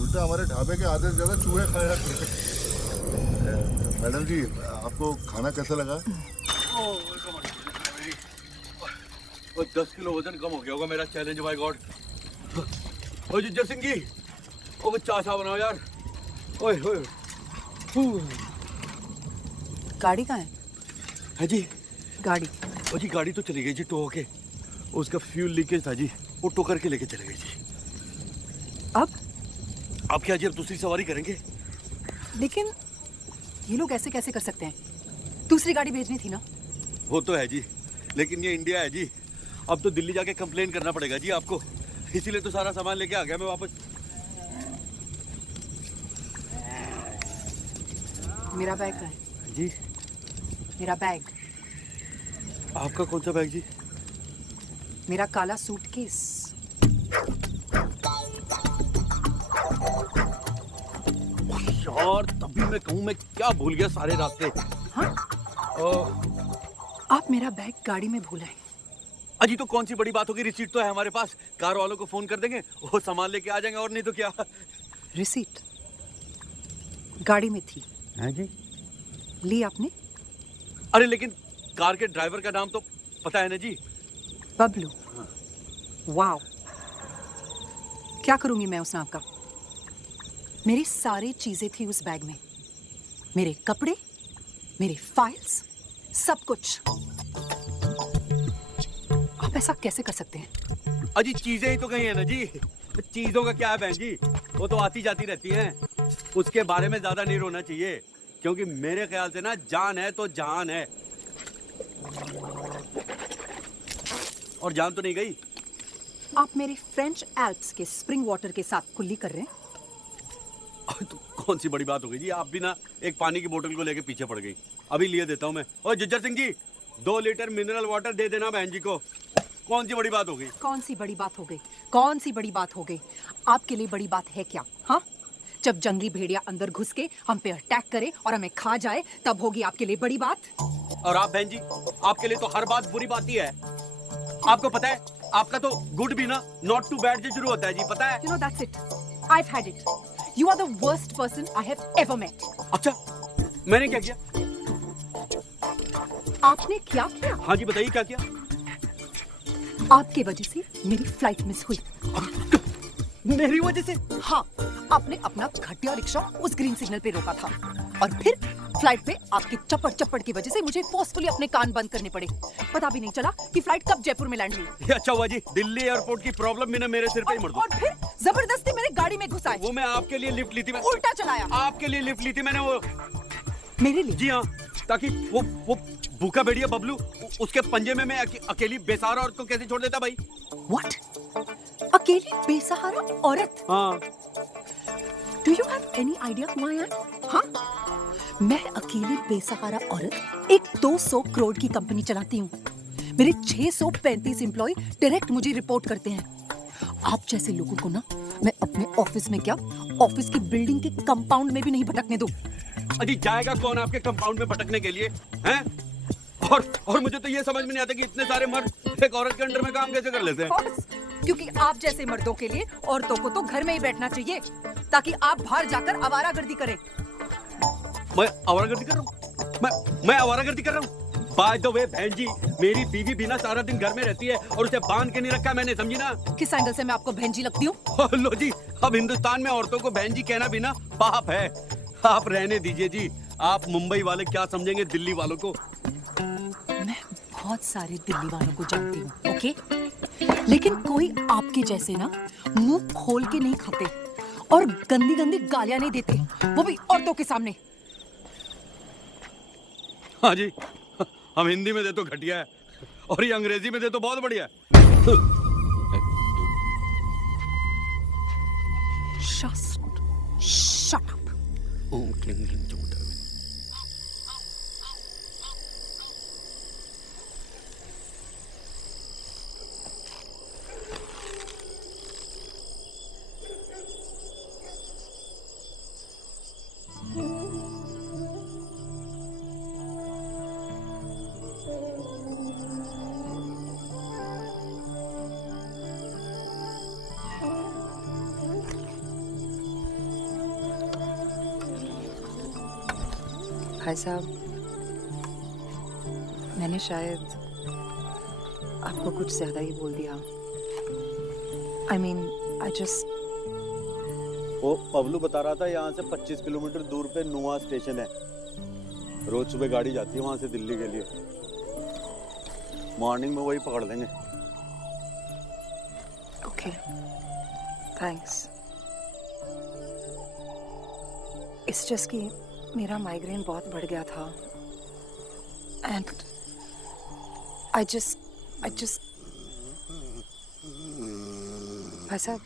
उल्टा हमारे ढाबे के आधे से ज्यादा चूहे खाया करते। मैडम जी आपको खाना कैसा लगा? 10 किलो वजन कम हो गया होगा मेरा, चैलेंज बाय गॉड। ओ जिज्जर सिंह जी, ओ चाय सा बनाओ यार। ओए ओए, गाड़ी कहाँ है? है जी गाड़ी? ओ जी गाड़ी तो चली गई जी, टो होके। उसका फ्यूल लीकेज था जी, वो टो करके लेके चले गए जी। अब क्या जी, अब दूसरी सवारी करेंगे। लेकिन ये लोग ऐसे कैसे कर सकते हैं? दूसरी गाड़ी भेजनी थी ना। वो तो है जी, लेकिन ये इंडिया है जी, अब तो दिल्ली जाके कंप्लेन करना पड़ेगा जी आपको, इसीलिए तो सारा सामान लेके आ गया मैं वापस। मेरा बैग कहाँ है? जी मेरा बैग? आपका कौन सा बैग जी? मेरा काला सूटकेस। और तभी मैं कहूँ मैं क्या भूल गया सारे रास्ते। हाँ? आप मेरा बैग गाड़ी में भूल आए। अजी तो कौन सी बड़ी बात होगी, रिसीट तो है हमारे पास, कार वालों को फोन कर देंगे, वो सामान लेके आ जाएंगे, और नहीं तो क्या। रिसीट गाड़ी में थी। हैं जी? ली आपने? अरे लेकिन कार के ड्राइवर का नाम तो पता है ना जी? बबलू। वाओ, क्या करूंगी मैं उस नाम का? मेरी सारी चीजें थी उस बैग में, मेरे कपड़े, मेरे फाइल्स, सब कुछ। आप ऐसा कैसे कर सकते हैं? अजी चीजें ही तो गई है ना जी, चीजों का क्या है बहन जी, वो तो आती जाती रहती हैं, उसके बारे में ज्यादा नहीं रोना चाहिए, क्योंकि मेरे ख्याल से ना जान है तो जहान है, और जान तो नहीं गई। आप मेरे फ्रेंच एल्प्स के स्प्रिंग वाटर के साथ कुल्ली कर रहे हैं? तो कौन सी बड़ी बात हो गई जी, आप भी ना एक पानी की बोतल को लेके पीछे पड़ गई। अभी लिए देता हूँ मैं। और जिज्जर Singh ji 2 litre mineral water दे देना बहन जी को। कौन सी बड़ी बात हो गई? कौन सी बड़ी बात हो गई? कौन सी बड़ी बात हो गई? आपके लिए बड़ी बात है क्या? हाँ, जब जंगली भेड़िया अंदर घुस के हम पे अटैक करे और हमें खा जाए, तब होगी आपके लिए बड़ी बात। और आप बहन जी, आपके लिए तो हर बात बुरी बात ही है। आपको पता है, आपका तो गुड भी ना नॉट टू बैड से शुरू होता है जी, पता है? You know that's it. I've had it. You are the worst person I have ever met. अच्छा, मैंने क्या किया? आपने क्या किया? हाँ जी बताइए क्या किया? आपके वजह से मेरी फ्लाइट मिस हुई। मेरी वजह से? हाँ, आपने अपना घटिया रिक्शा उस ग्रीन सिग्नल पे रोका था और फिर फ्लाइट पे आपके चप्पड़ चप्पड़ की वजह से मुझे फोर्सफुली अपने कान बंद करने पड़े। पता भी नहीं चला कि फ्लाइट कब जयपुर में लैंड हुई। ये अच्छा हुआ जी, दिल्ली एयरपोर्ट की प्रॉब्लम भी ना मेरे सिर पे ही मर दो। और फिर जबरदस्ती मेरे गाड़ी में घुसाए। वो मैं आपके लिए लिफ्ट ली थी, उल्टा चलाया। आपके लिए लिफ्ट ली थी मैंने, वो मेरे लिए? जी हाँ, ताकि वो भूखा भेड़िया बबलू, उसके पंजे में मैं अकेली बेसहारा औरत को कैसे छोड़ देता भाई? What? अकेली बेसहारा औरत? हाँ। Do you have any idea who I am? हाँ? मैं अकेली बेसहारा औरत एक 200 करोड़ की कंपनी चलाती हूँ। मेरे 635 एम्प्लॉय डायरेक्ट मुझे रिपोर्ट करते हैं। आप जैसे लोगों को ना मैं अपने ऑफिस में क्या, ऑफिस की बिल्डिंग के कंपाउंड में भी नहीं भटकने दूँ। अजी जाएगा कौन आपके कंपाउंड में भटकने के लिए, हैं? और मुझे तो ये समझ में नहीं आता कि इतने सारे मर्द एक औरत के अंडर में काम कैसे कर लेते हैं? क्योंकि आप जैसे मर्दों के लिए औरतों को तो घर में ही बैठना चाहिए, ताकि आप बाहर जाकर आवारागर्दी करें। मैं आवारागर्दी कर रहा हूँ? मैं आवारागर्दी कर रहा हूँ? बाय द वे बहन जी, मेरी बीवी भी ना सारा दिन घर में रहती है और उसे बांध के नहीं रखा मैंने, समझी ना? किस एंगल से मैं आपको बहन जी लगती हूँ? लो जी, अब हिंदुस्तान में औरतों को बहन जी कहना भी ना पाप है। आप रहने दीजिए जी, आप मुंबई वाले क्या समझेंगे दिल्ली वालों को? मैं बहुत सारे दिल्ली वालों को जानती हूँ, ओके? लेकिन कोई आपके जैसे ना मुंह खोल के नहीं खाते और गंदी गंदी गालियां नहीं देते, वो भी औरतों के सामने। हाँ जी, हम हिंदी में दे तो घटिया है और ये अंग्रेजी में दे तो बहुत बढ़िया है। Shut up. ओम क्लीं ह्रीं चमुंडा। भाई साहब, मैंने शायद आपको कुछ ज्यादा ही बोल दिया। I mean, I just... वो पबलू बता रहा था यहाँ से 25 किलोमीटर दूर पे नुआ स्टेशन है, रोज सुबह गाड़ी जाती है वहाँ से दिल्ली के लिए। मॉर्निंग में वही पकड़ लेंगे। Okay, thanks. It's just कि मेरा माइग्रेन बहुत बढ़ गया था and I just भाई साहब,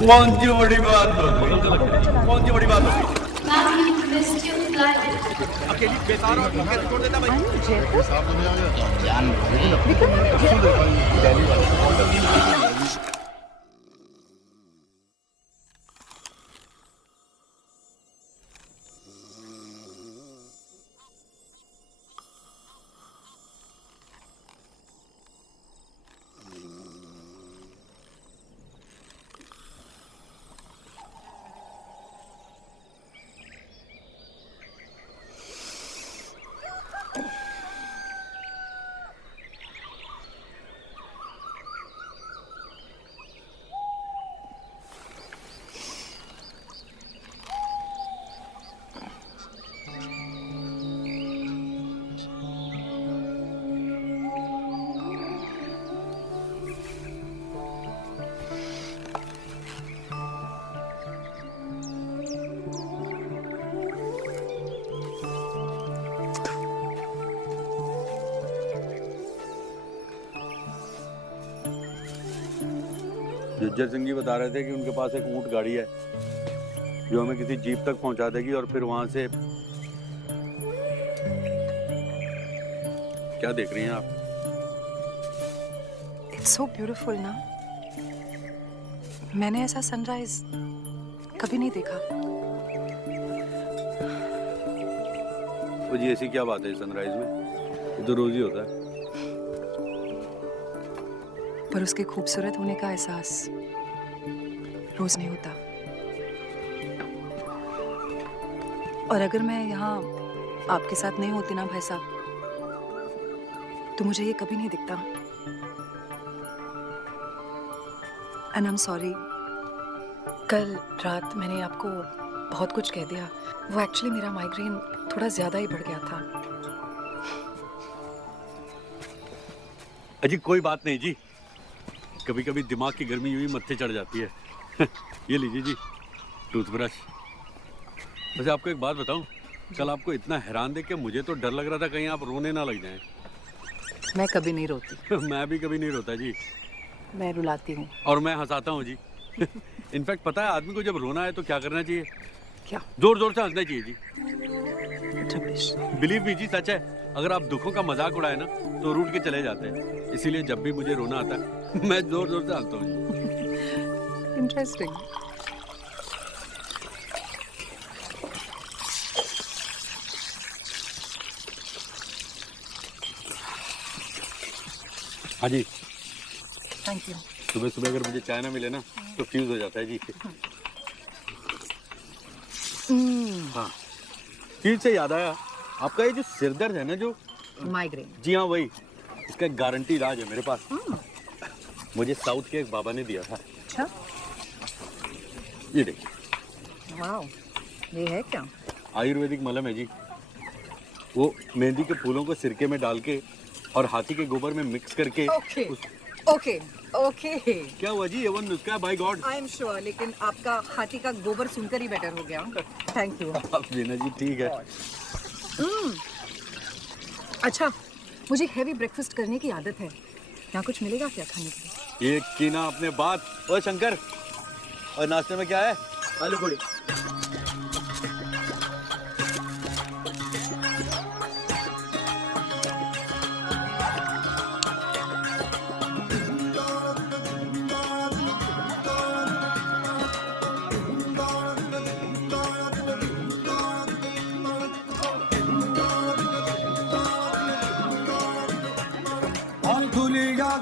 कौन सी बड़ी बात होगी? कौन सी बड़ी बात होगी? अकेली बेकार और कैसे छोड़ देता भाई? साहब तो नहीं आ गया। जान दिल्ली वाला जुज्जर सिंह जी बता रहे थे कि उनके पास एक ऊंट गाड़ी है जो हमें किसी जीप तक पहुंचा देगी और फिर वहां से क्या देख रही हैं आप? इट्स सो ब्यूटीफुल ना। मैंने ऐसा सनराइज कभी नहीं देखा। वो जी ऐसी क्या बात है सनराइज में? ये तो रोज ही होता है। पर उसके खूबसूरत होने का एहसास रोज नहीं होता। और अगर मैं यहाँ आपके साथ नहीं होती ना भाई साहब, तो मुझे ये कभी नहीं दिखता। एंड आई एम सॉरी, कल रात मैंने आपको बहुत कुछ कह दिया। वो एक्चुअली मेरा माइग्रेन थोड़ा ज्यादा ही बढ़ गया था। अजी कोई बात नहीं जी, कभी कभी दिमाग की गर्मी यूं ही मत्थे चढ़ जाती है। ये लीजिए जी टूथब्रश। वैसे आपको एक बात बताऊं, कल आपको इतना हैरान देख के मुझे तो डर लग रहा था कहीं आप रोने ना लग जाएं। मैं कभी नहीं रोती। मैं भी कभी नहीं रोता जी। मैं रुलाती हूँ। और मैं हंसाता हूँ जी। इनफैक्ट पता है आदमी को जब रोना है तो क्या करना चाहिए? क्या? जोर जोर से हंसना चाहिए जी। अच्छा बिलीव मी जी, सच है। अगर आप दुखों का मजाक उड़ाए ना तो रूठ के चले जाते हैं। इसीलिए जब भी मुझे रोना आता है मैं जोर जोर से हंसता हूँ। इंटरेस्टिंग। हाँ जी, थैंक यू। सुबह सुबह अगर मुझे चाय ना मिले ना तो फ्यूज हो जाता है जी। हाँ, चीज से याद आया, आपका ये जो सिर दर्द है ना, जो माइग्रेन। जी हाँ वही, इसका गारंटी इलाज है मेरे पास। मुझे साउथ के एक बाबा ने दिया था। अच्छा, ये देखिए। वाओ, ये है क्या? आयुर्वेदिक मलहम है जी। वो मेहंदी के फूलों को सिरके में डाल के और हाथी के गोबर में मिक्स करके ओके ओके ओके। क्या हुआ जी? ये वो नुस्खा है, by God. I am sure, लेकिन आपका हाथी का गोबर सुनकर ही बेटर हो गया। Thank you. आप जीना जी, ठीक है। अच्छा, मुझे हेवी ब्रेकफास्ट करने की आदत है। यहाँ कुछ मिलेगा क्या खाने के लिए? ये की ना अपने बात। ओ शंकर, और नाश्ते में क्या है? आलू पूड़ी।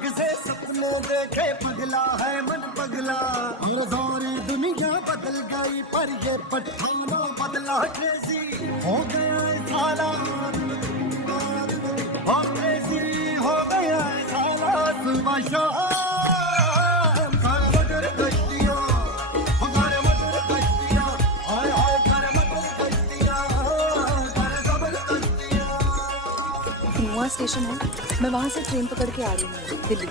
से सपने देखे पगला है मन पगला, और सारी दुनिया बदल गई पर ये पठाना बदला क्रेजी हो गया साला, और क्रेजी हो गया साला। सुबह शाम घर मटर कश्तियाँ, घर मटर कश्तियाँ, हाय हाय घर मटर कश्तियाँ, घर जबरदस्तियाँ। नुआ स्टेशन है, मैं वहाँ से ट्रेन पकड़ के आ रही हूँ दिल्ली।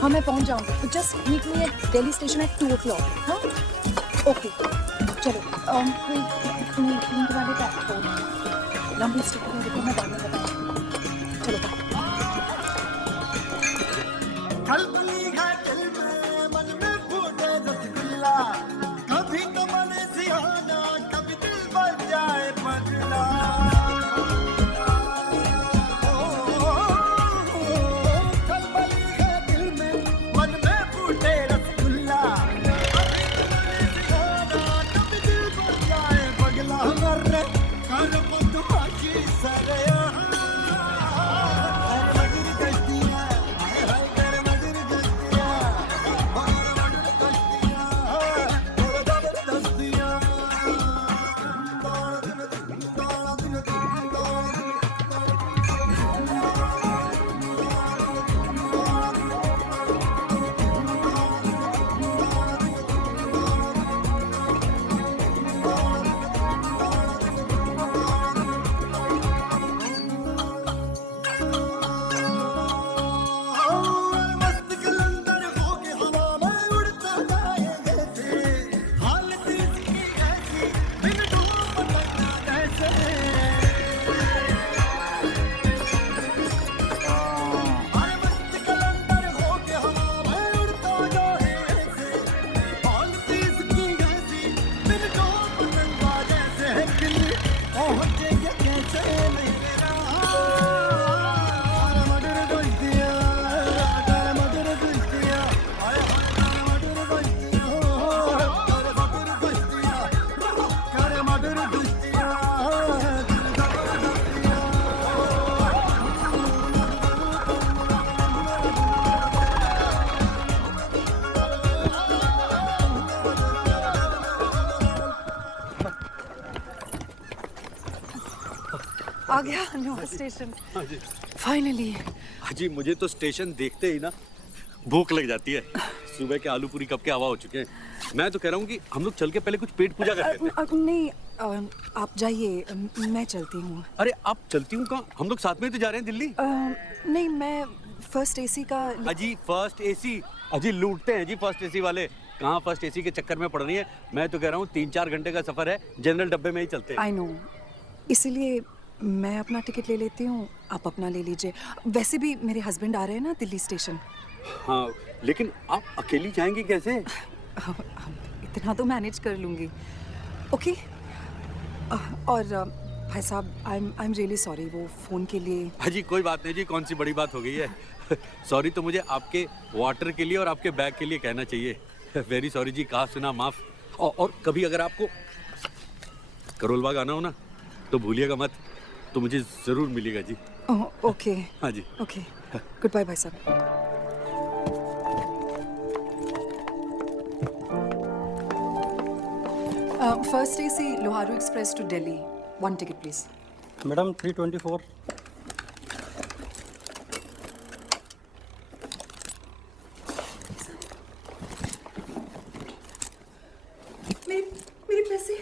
हाँ, मैं पहुँच जाऊँगी, तो just meet me at Delhi station at 2 o'clock। हाँ ओके, चलो। कोई ट्रेन के बाद लंबी स्टोरी है, देखो मैं बाद में बताऊँगी। चलो खलबली है दिल में, मन में फूटे रसगुल्ला, पगला मर कर बदमाशी सरे आ गया न्यू स्टेशन हाँ जी फाइनली। हाँ जी, मुझे तो स्टेशन देखते ही ना भूख लग जाती है। सुबह के आलू पूरी कब के हवा हो चुके हैं। मैं तो कह रहा हूँ कि हम लोग चल के पहले कुछ पेट पूजा करते हैं। नहीं आप जाइए, मैं चलती हूँ। अरे आप चलती हूँ कहाँ? हम लोग साथ में तो जा रहे हैं दिल्ली। नहीं मैं फर्स्ट एसी का। अजी फर्स्ट एसी, अजी लूटते हैं जी फर्स्ट एसी वाले। कहाँ फर्स्ट एसी के चक्कर में पड़ रही है। मैं तो कह रहा हूँ 3-4 घंटे का सफर है, जनरल डब्बे में ही चलते हैं। आई नो, इसीलिए मैं अपना टिकट ले लेती हूँ, आप अपना ले लीजिए। वैसे भी मेरे हस्बैंड आ रहे हैं ना दिल्ली स्टेशन। हाँ लेकिन आप अकेली जाएंगी कैसे? इतना तो मैनेज कर लूँगी। ओके। और भाई साहब आई एम रियली सॉरी वो फ़ोन के लिए। हाँ जी कोई बात नहीं जी, कौन सी बड़ी बात हो गई है। सॉरी तो मुझे आपके वाटर के लिए और आपके बैग के लिए कहना चाहिए। वेरी सॉरी जी, कहा सुना माफ। और कभी अगर आपको करोल बाग आना हो ना तो भूलिएगा मत, तो मुझे ज़रूर मिलेगा जी। ओके। हाँ जी ओके, गुड बाय भाई साहब। First AC Loharu express to Delhi, 1 ticket please. Madam 324। मेरे पैसे।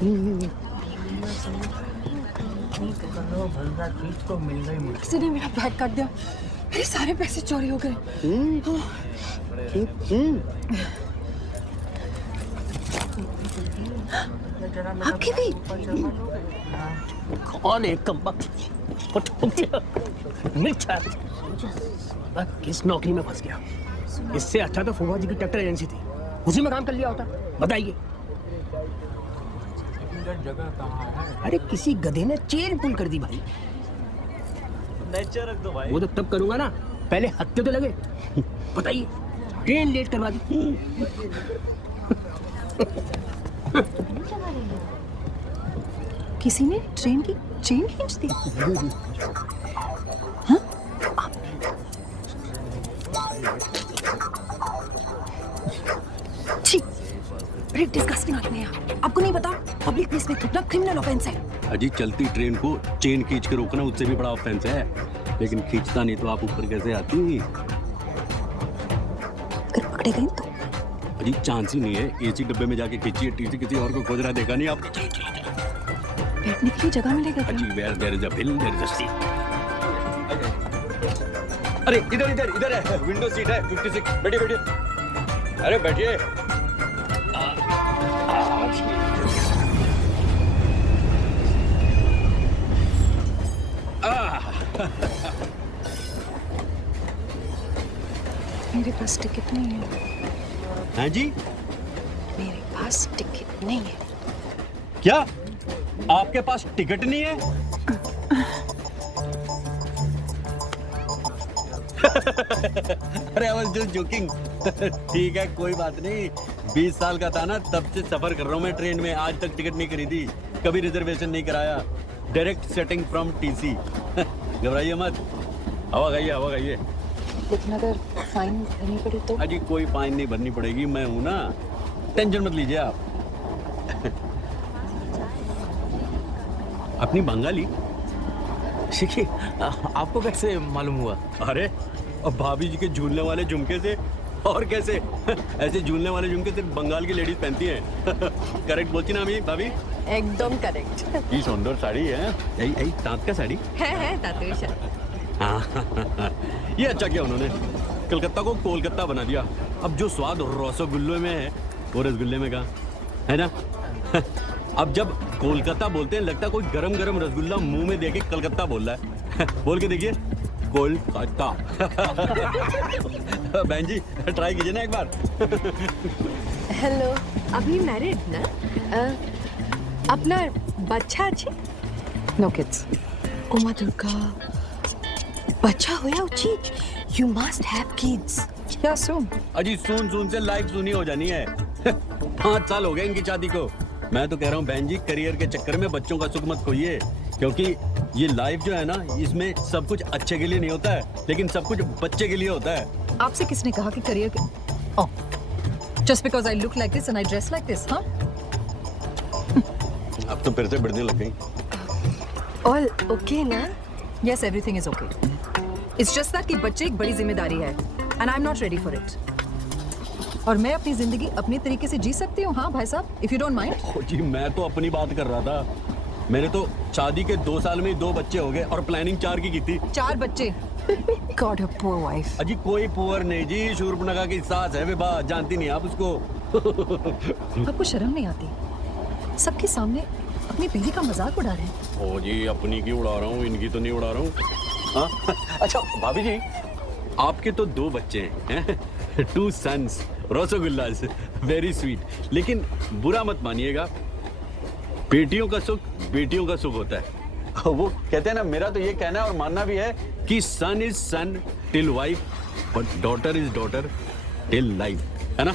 किसी ने मेरा बैग काट दिया, मेरे सारे पैसे चोरी हो गए। आपके भी? कौन है कमबख्त? मिर्चा किस नौकरी में फंस गया? इससे अच्छा तो फुआ जी की ट्रैक्टर एजेंसी थी, उसी में काम कर लिया होता। बताइए। जगह कहाँ है? अरे किसी गधे ने चेन पुल कर दी भाई। नेचर रख दो भाई। वो तो तब करूंगा ना, पहले हत्थे तो लगे। बताइए, ट्रेन लेट करवा दी। किसी ने ट्रेन की चेन खींच दी। बड़े डिस्गस्टिंग आदमी हैं आप। आपको नहीं पता पब्लिक प्लेस में थूकना क्रिमिनल ऑफेंस है। अजी चलती ट्रेन को चेन खींच के रोकना उससे भी बड़ा ऑफेंस है, लेकिन खींचता नहीं तो आप ऊपर कैसे आती? अगर पकड़े गए तो? अजी चांस ही नहीं है, एसी डब्बे में जाके खींचिए, टीसी किसी और को खोज रहा देखा नहीं आपने? बैठने के लिए जगह मिलेगा क्या? अजी where there is a will there is a seat. अरे इधर इधर इधर है, विंडो सीट है 56। बैठिए बैठिए। अरे बैठिए। मेरे पास टिकट नहीं है। हाँ जी? मेरे पास टिकट नहीं है। क्या आपके पास टिकट नहीं है? अरे आई वाज जस्ट जोकिंग। ठीक है कोई बात नहीं, 20 साल का था ना, तब से सफर कर रहा हूँ मैं ट्रेन में, आज तक टिकट नहीं खरीदी, कभी रिजर्वेशन नहीं कराया, डायरेक्ट सेटिंग फ्रॉम टीसी। घबराइए मत, हवा खाइए हवा खाइए। लेकिन अगर फाइन भरनी पड़े तो? अजी कोई फाइन नहीं भरनी पड़ेगी, मैं हूं ना, टेंशन मत लीजिए आप। अपनी बंगाली शिखी, आपको कैसे मालूम हुआ? अरे अब भाभी जी के झूलने वाले झुमके से, और कैसे? ऐसे झूलने वाले झुमके सिर्फ बंगाल की लेडीज पहनती हैं। करेक्ट बोलती ना अभी भाभी? एकदम करेक्ट। ये सुंदर साड़ी है, यही तांत का साड़ी है तातुषा। हाँ, ये अच्छा किया उन्होंने, कलकत्ता को कोलकाता बना दिया। अब जो स्वाद रसगुल्ले में है वो रसगुल्ले में कहाँ है ना? अब जब कोलकाता बोलते हैं लगता है कोई गरम गरम रसगुल्ला मुंह में देके कलकत्ता बोल रहा है। बोल के देखिए, कोलकाता। बहन जी ट्राई कीजिए ना एक बार। हेलो, अभी मैरिड ना? अपना बच्चा अच्छे? No kids. Oh my Durga, बच्चा होया उचित। You must have kids. या सून? अजी सून से लाइफ सुनी हो जानी है। 5 साल हो गए इनकी शादी को। मैं तो कह रहा हूँ बहन जी, करियर के चक्कर में बच्चों का सुख मत खोइए, क्योंकि ये लाइफ जो है ना, इसमें सब कुछ अच्छे के लिए नहीं होता है, लेकिन सब कुछ बच्चे के लिए होता है। आपसे किसने कहा कि करियर के? Oh, just because I look like this and I dress like this, हाँ? अब तो फिर से बढ़ने लग गई। ऑल ओके ना? Yes, everything is okay. It's just that कि बच्चे एक बड़ी जिम्मेदारी है and I am not ready for it. और मैं अपनी जिंदगी अपने तरीके से जी सकती हूँ, हाँ भाई साहब, इफ यू डोंट माइंड। जी मैं तो अपनी बात कर रहा था। मेरे तो शादी के 2 साल में 2 बच्चे हो गए और प्लानिंग 4 की थी। 4 बच्चे? God, your poor wife. अजी कोई पुअर नहीं जी, शूर्पणखा की सास है विभा, जानती नहीं आप उसको? आपको शर्म नहीं आती? सबके सामने अपनी बीवी का मजाक उड़ा रहे हैं। ओ जी अपनी की उड़ा रहा हूँ, इनकी तो नहीं उड़ा रहा हूँ। हाँ? अच्छा भाभी जी, आपके तो 2 बच्चे हैं, 2 सन्स, रसगुल्लास, वेरी स्वीट। लेकिन बुरा मत मानिएगा, बेटियों का सुख बेटियों का सुख होता है। वो कहते हैं ना, मेरा तो ये कहना है और मानना भी है कि son is son till wife, but daughter is daughter till life, है ना?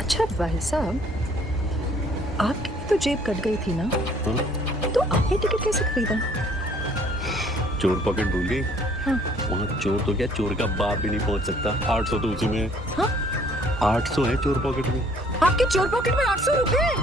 अच्छा भाई साहब, आपकी भी तो जेब कट गई थी ना? तो आपने टिकट कैसे खरीदा? चोर पॉकेट भूल गई? हाँ। वहाँ चोर तो क्या, चोर का बाप भी नहीं पहुंच सकता। 800 तो उसी में है। हाँ? 800 है चोर पॉकेट में। आपके चोर पॉकेट में 800 रुपए?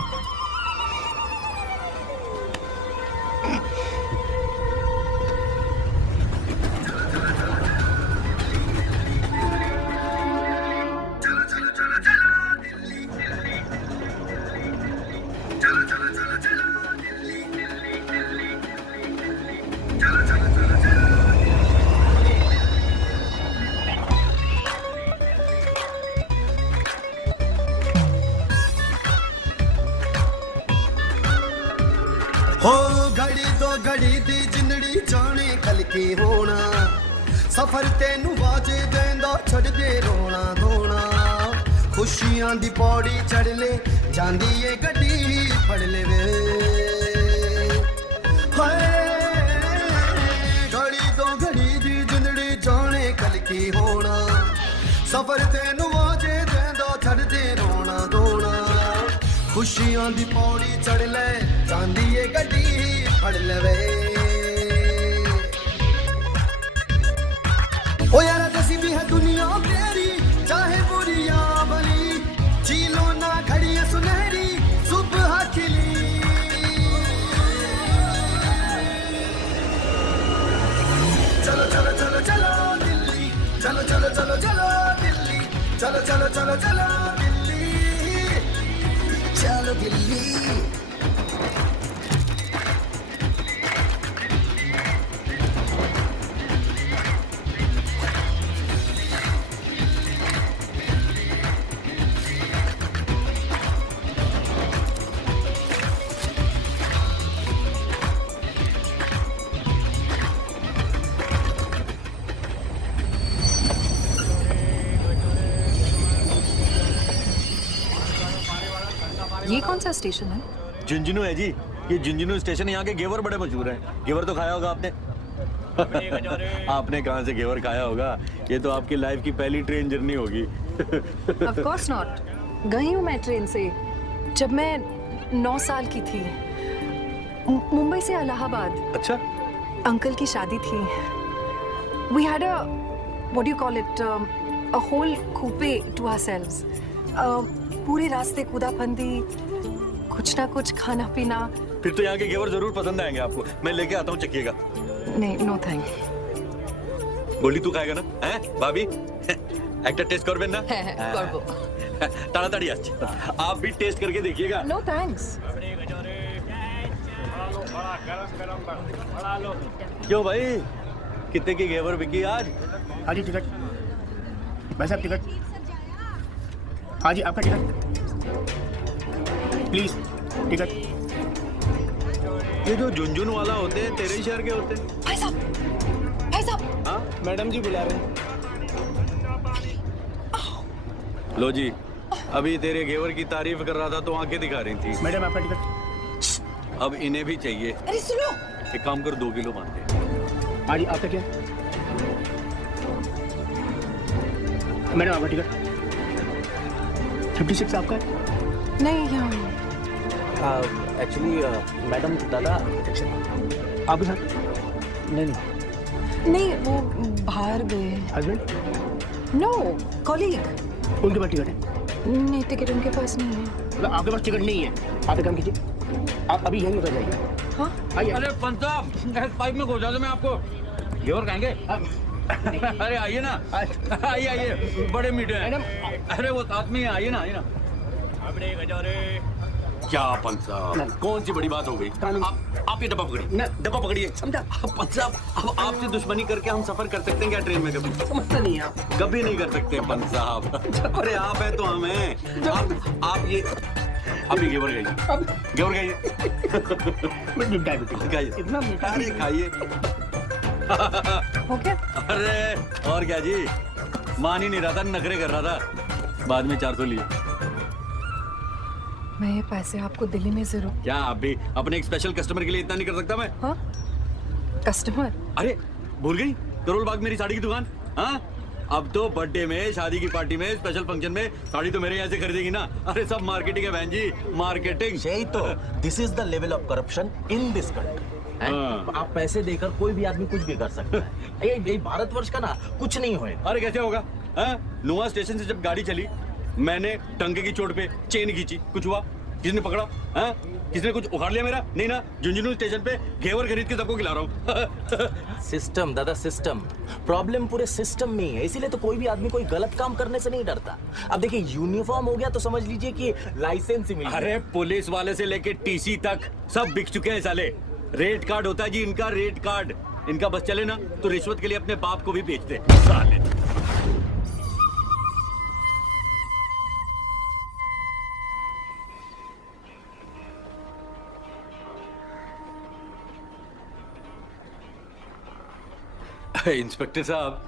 हो घड़ी दो घड़ी दी जिंदड़ी जाने कल की होना सफर तेनू बाजे देंदा छड़ दे रोना धोना खुशियां दी पौड़ी चढ़ ले जांदी ए गड्डी फड़ ले वे हाय घड़ी दो घड़ी दी जिंदड़ी जाने कल की होना सफर तेनू बाजे देंदा छड़ दे रोना धोना खुशियां दी पौड़ी चढ़ ले जांदी ए गड्डी फड़ ले वे ओ यार जैसी भी है दुनिया तेरी चाहे बुरी या भली जी लो ना घड़ियां सुनहरी सुबह खिली चलो चलो चलो चलो दिल्ली चलो चलो चलो चलो दिल्ली चलो चलो चलो चलो दिल्ली चलो दिल्ली ये कौन सा स्टेशन है? झुंझुनू है जी। ये झुंझुनू स्टेशन है। यहाँ के घेवर बड़े मशहूर हैं। घेवर तो खाया होगा आपने। आपने कहाँ से घेवर खाया होगा? ये तो आपकी लाइफ की पहली ट्रेन जर्नी होगी। Of course not. गई हूँ मैं ट्रेन से जब मैं 9 साल की थी मुंबई से इलाहाबाद। अच्छा। अंकल की शादी थी। We had a what do you call it a whole coupe to ourselves. पूरे रास्ते कूदा फंदी कुछ ना कुछ खाना पीना। फिर तो यहाँ के घेवर जरूर पसंद आएंगे आपको। मैं लेके आता हूँ, चखिएगा। नहीं नो थैंक। गोली तू खाएगा ना? हैं भाभी? একটা টেস্ট করবেন না? হ্যাঁ করব। তাড়াতাড়ি আসছে। आप भी टेस्ट करके देखिएगा। No thanks. क्यों भाई? कितने की घेवर बिकी आज? हाँ जी टिकट। भाई साहब टिकट। हाँ जी आपका टिकट प्लीज टिकट। ये जो झुंझुनू वाला होते हैं तेरे ही शहर के होते हैं? भाई साहब हाँ मैडम जी बुला रहे हैं। लो जी अभी तेरे घेवर की तारीफ कर रहा था तो आंखें दिखा रही थी। मैडम आपका टिकट। अब इन्हें भी चाहिए। अरे सुनो एक काम करो 2 किलो बांध दे। हाँ जी आपका क्या? मैडम आपका टिकट 56 आपका है? नहीं यहाँ एक्चुअली मैडम दादा आपके साथ? नहीं नहीं वो बाहर गए। हस्बैंड? No colleague. उनके पास टिकट है? नहीं टिकट उनके पास नहीं है। मतलब आपके पास टिकट नहीं है? आप एक काम कीजिए आप अभी यहीं उतर जाइए। हाँ आइए। अरे पंत साहब पाइप में घुसा दो मैं आपको। घेवर खाएंगे? अरे आइए ना। आइए आइए बड़े मीठे हैं। अरे वो साथ में आइए ना क्या पंत साहब कौन सी बड़ी बात हो गई? आप ये डब्बा पकड़िए। डब्बा पकड़िए। समझा? पंत साहब अब आपसे दुश्मनी करके हम सफर कर सकते हैं क्या ट्रेन में? कभी समझता नहीं आप। कभी नहीं कर सकते पंत साहब। अरे आप है तो हम हैं। आप ये घेवर खाइए। घेवर खाइए। खाइए इतना मीठा। अरे खाइए। ओके। अरे और क्या जी मान ही नहीं रहा था नखरे कर रहा था। बाद में 400 लिए। मैं ये पैसे आपको दिल्ली में जरूर। क्या आप भी अपने एक स्पेशल कस्टमर के लिए इतना नहीं कर सकता मैं? हाँ कस्टमर? अरे भूल गई करोल बाग मेरी साड़ी की दुकान। हाँ अब तो बर्थडे में शादी की पार्टी में स्पेशल फंक्शन में साड़ी तो मेरे यहाँ से खरीदेगी ना। अरे सब मार्केटिंग है बहन जी मार्केटिंग। यही तो this is the level of corruption in this country. आप पैसे देकर कोई भी आदमी कुछ भी कर सकता है। ये भारतवर्ष का ना कुछ नहीं होए। अरे कैसे होगा? नुआ स्टेशन से जब गाड़ी चली मैंने टंके की चोट पे चेन खींची कुछ हुआ? किसने पकड़ा? किसने कुछ उखाड़ लिया मेरा? नहीं ना। झुंझुनू स्टेशन पे घेवर खरीद के सबको खिला रहा हूँ। सिस्टम दादा सिस्टम। प्रॉब्लम पूरे सिस्टम में ही है इसीलिए तो कोई भी आदमी कोई गलत काम करने से नहीं डरता। अब देखिए यूनिफॉर्म हो गया तो समझ लीजिए कि लाइसेंस ही मिल गया। अरे पुलिस वाले से लेके टीसी तक सब बिक चुके हैं साले। रेट कार्ड होता है जी इनका रेट कार्ड। इनका बस चले ना तो रिश्वत के लिए अपने बाप को भी बेचते साले। इंस्पेक्टर साहब,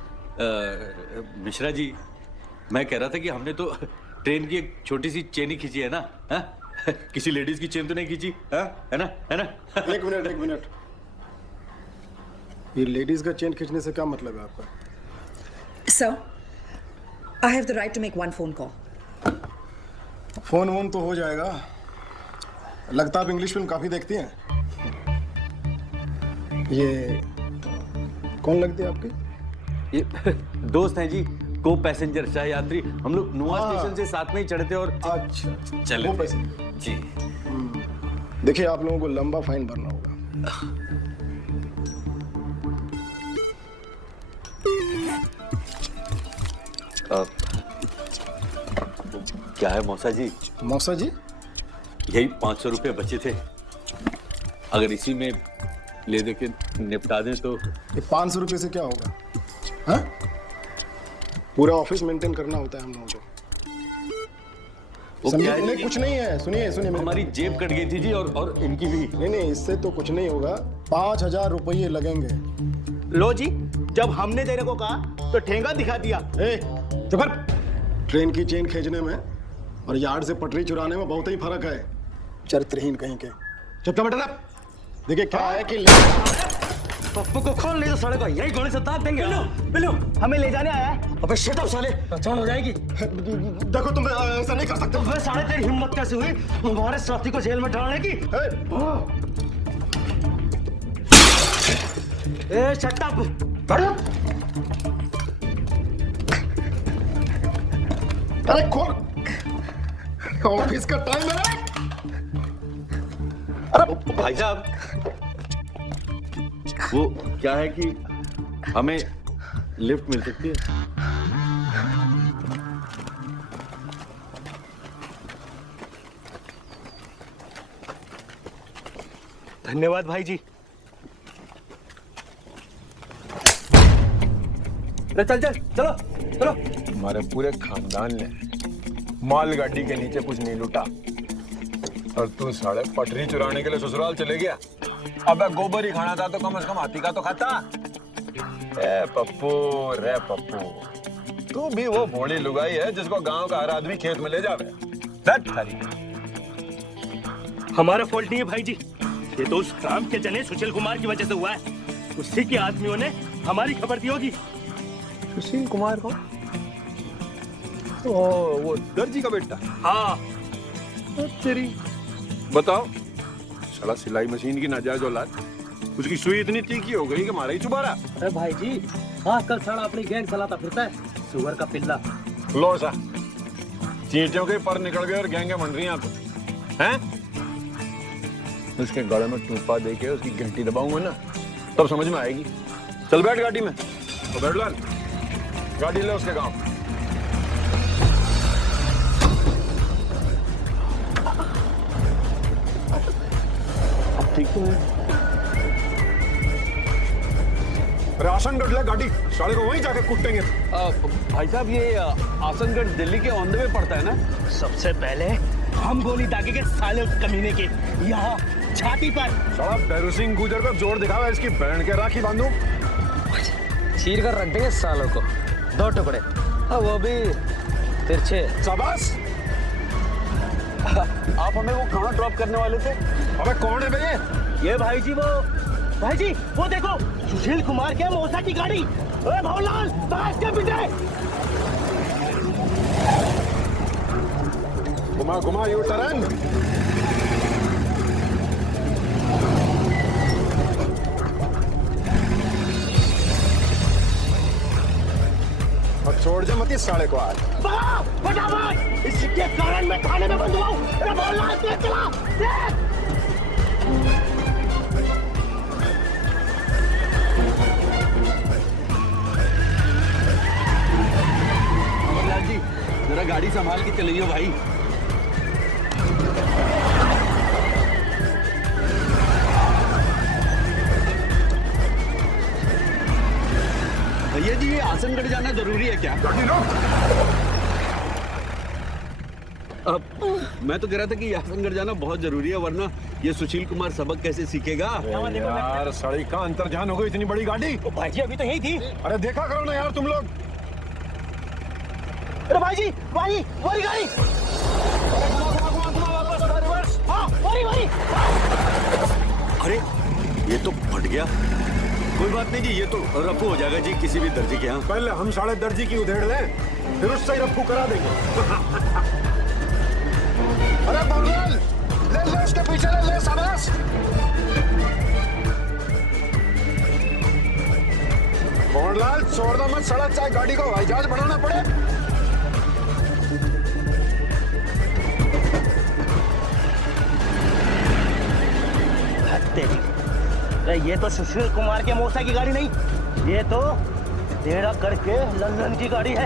मिश्रा जी, मैं कह रहा था कि हमने तो ट्रेन की एक छोटी सी चेन ही खींची है ना, हा? किसी लेडीज की चेन तो नहीं खींची, हा? है ना, है ना? एक मिनट, ये लेडीज का चेन खींचने से क्या मतलब है आपका? Sir, I have the right to make one phone call. Phone वोन तो हो जाएगा। लगता आप इंग्लिश फिल्म काफी देखती हैं। ये कौन लगती है आपकी? ये दोस्त हैं जी, को पैसेंजर सह यात्री। हम लोग नुआ स्टेशन से साथ में ही चढ़े थे और अच्छा चले वो थे। पैसेंजर। जी देखिए, आप लोगों को लंबा फाइन भरना होगा। क्या है मौसा जी? मौसा जी, यही 500 रुपये बचे थे, अगर इसी में ले दे के निपटा दें तो। ये 500 रुपये से क्या होगा? हाँ? पूरा ऑफिस मेंटेन करना होता है हम लोगों को। समझे? नहीं, कुछ नहीं है। सुनिए हमारी जेब कट गई थी जी, और इनकी भी। नहीं, इससे तो कुछ नहीं होगा। 5000 रुपये लगेंगे। लो जी, जब हमने देने को कहा तो ठेंगा दिखा दिया। चुप कर। ट्रेन की चेन खींचने में और यार्ड से पटरी चुराने में बहुत ही फर्क है। चरित्रहीन कहीं के। चुपचाप बैठा रह। देखिए क्या है कि पप्पू को खोल नहीं तो साले को यही गोली से दाग देंगे। बिल्लू, हमें ले जाने आया है। अबे शट अप साले, पहचान हो जाएगी। देखो तुम ऐसा नहीं कर सकते। तो साले तेरी हिम्मत कैसे हुई हमारे साथी को जेल में डालने की? ए शट अप। अरे खोल, ऑफिस का टाइम है ना। अरे भाई साहब, वो क्या है कि हमें लिफ्ट मिल सकती है? धन्यवाद भाई जी। चलो। हमारे पूरे खानदान ने मालगाड़ी के नीचे कुछ नहीं लूटा और तू साले पटरी चुराने के लिए ससुराल चले गया। अबे गोबर ही खाना था तो कम से कम हाथी का तो खाता। ए पप्पू, रे पप्पू, तू भी वो भोली लुगाई है जिसको गांव का हर आदमी खेत में ले जावे। हमारा फॉल्ट नहीं है भाई जी, ये तो उस राम के जने सुशील कुमार की वजह से हुआ है। उसी के आदमियों ने हमारी खबर दी होगी। सुशील कुमार को? वो दर्जी का बेटा? हाँ। तेरी बताओ, साला सिलाई मशीन की नाजायज औलाद, उसकी सुई इतनी तीखी हो गई कि मारा ही चुबारा। अरे भाई जी, आजकल साला अपनी गैंग चलाता फिरता है, सुअर का पिल्ला। लो सा, चींटियों के पर निकल गए और गैंगे बन रही हैं। उसके गले में टूपा देके उसकी घंटी दबाऊंगा ना, तब समझ में आएगी। चल बैठ गाड़ी में। तो बैठ लाल, गाड़ी ले उसके गांव। ठीक तो है। आसनगढ़ ले गाड़ी, साले को वहीं जाके कूटेंगे। भाई साहब, ये आसनगढ़ दिल्ली के ऑन द वे पड़ता है ना? सबसे पहले हम गोली दागेंगे साले उस कमीने के यहाँ छाती पर। साला भैरू सिंह गुजर को जोर दिखावा, इसकी बहन के राखी बांधू। चीर कर रख देंगे सालों को, 2 टुकड़े, वो भी तिरछे। शाबाश। आप हमें वो कहाँ ड्रॉप करने वाले थे? अबे कौन है भैया? ये भाई जी, वो देखो, सुशील कुमार के मौसा की गाड़ी। ओए भवलाल, बाहर के पीछे। घुमा यू टर्न। और छोड़ जा मत इस साले को आज। फटाफट, इसके कारण मैं थाने में बंद हुआ हूँ। अरे भवलाल, तेज चला, तेज। जी, जरा गाड़ी संभाल के चलिए भाई। भैया जी, ये आसनगढ़ जाना जरूरी है क्या? मैं तो कह रहा था कि यासनगढ़ जाना बहुत जरूरी है, वरना ये सुशील कुमार सबक कैसे सीखेगा। यार सड़क का अंतर्जान हो गई, इतनी बड़ी गाड़ी। भाई जी अभी तो यही थी। अरे देखा करो ना यार तुम लोग। अरे भाई जी वही गाड़ी। अरे ये तो फट गया। कोई बात नहीं जी, ये तो रफू हो जाएगा जी किसी भी दर्जी के यहाँ। पहले हम साढ़े दर्जी की उधेड़ लें, फिर उससे ही रफू करा देंगे। अरे बंगाल ले उसके पीछे ले शाबाश। मोहनलाल छोड़ दो मत सड़क, चाहे गाड़ी को हवाई जहाज बनाना पड़े। ये तो सुशील कुमार के मौसा की गाड़ी नहीं, ये तो डेरा करके लंदन की गाड़ी है।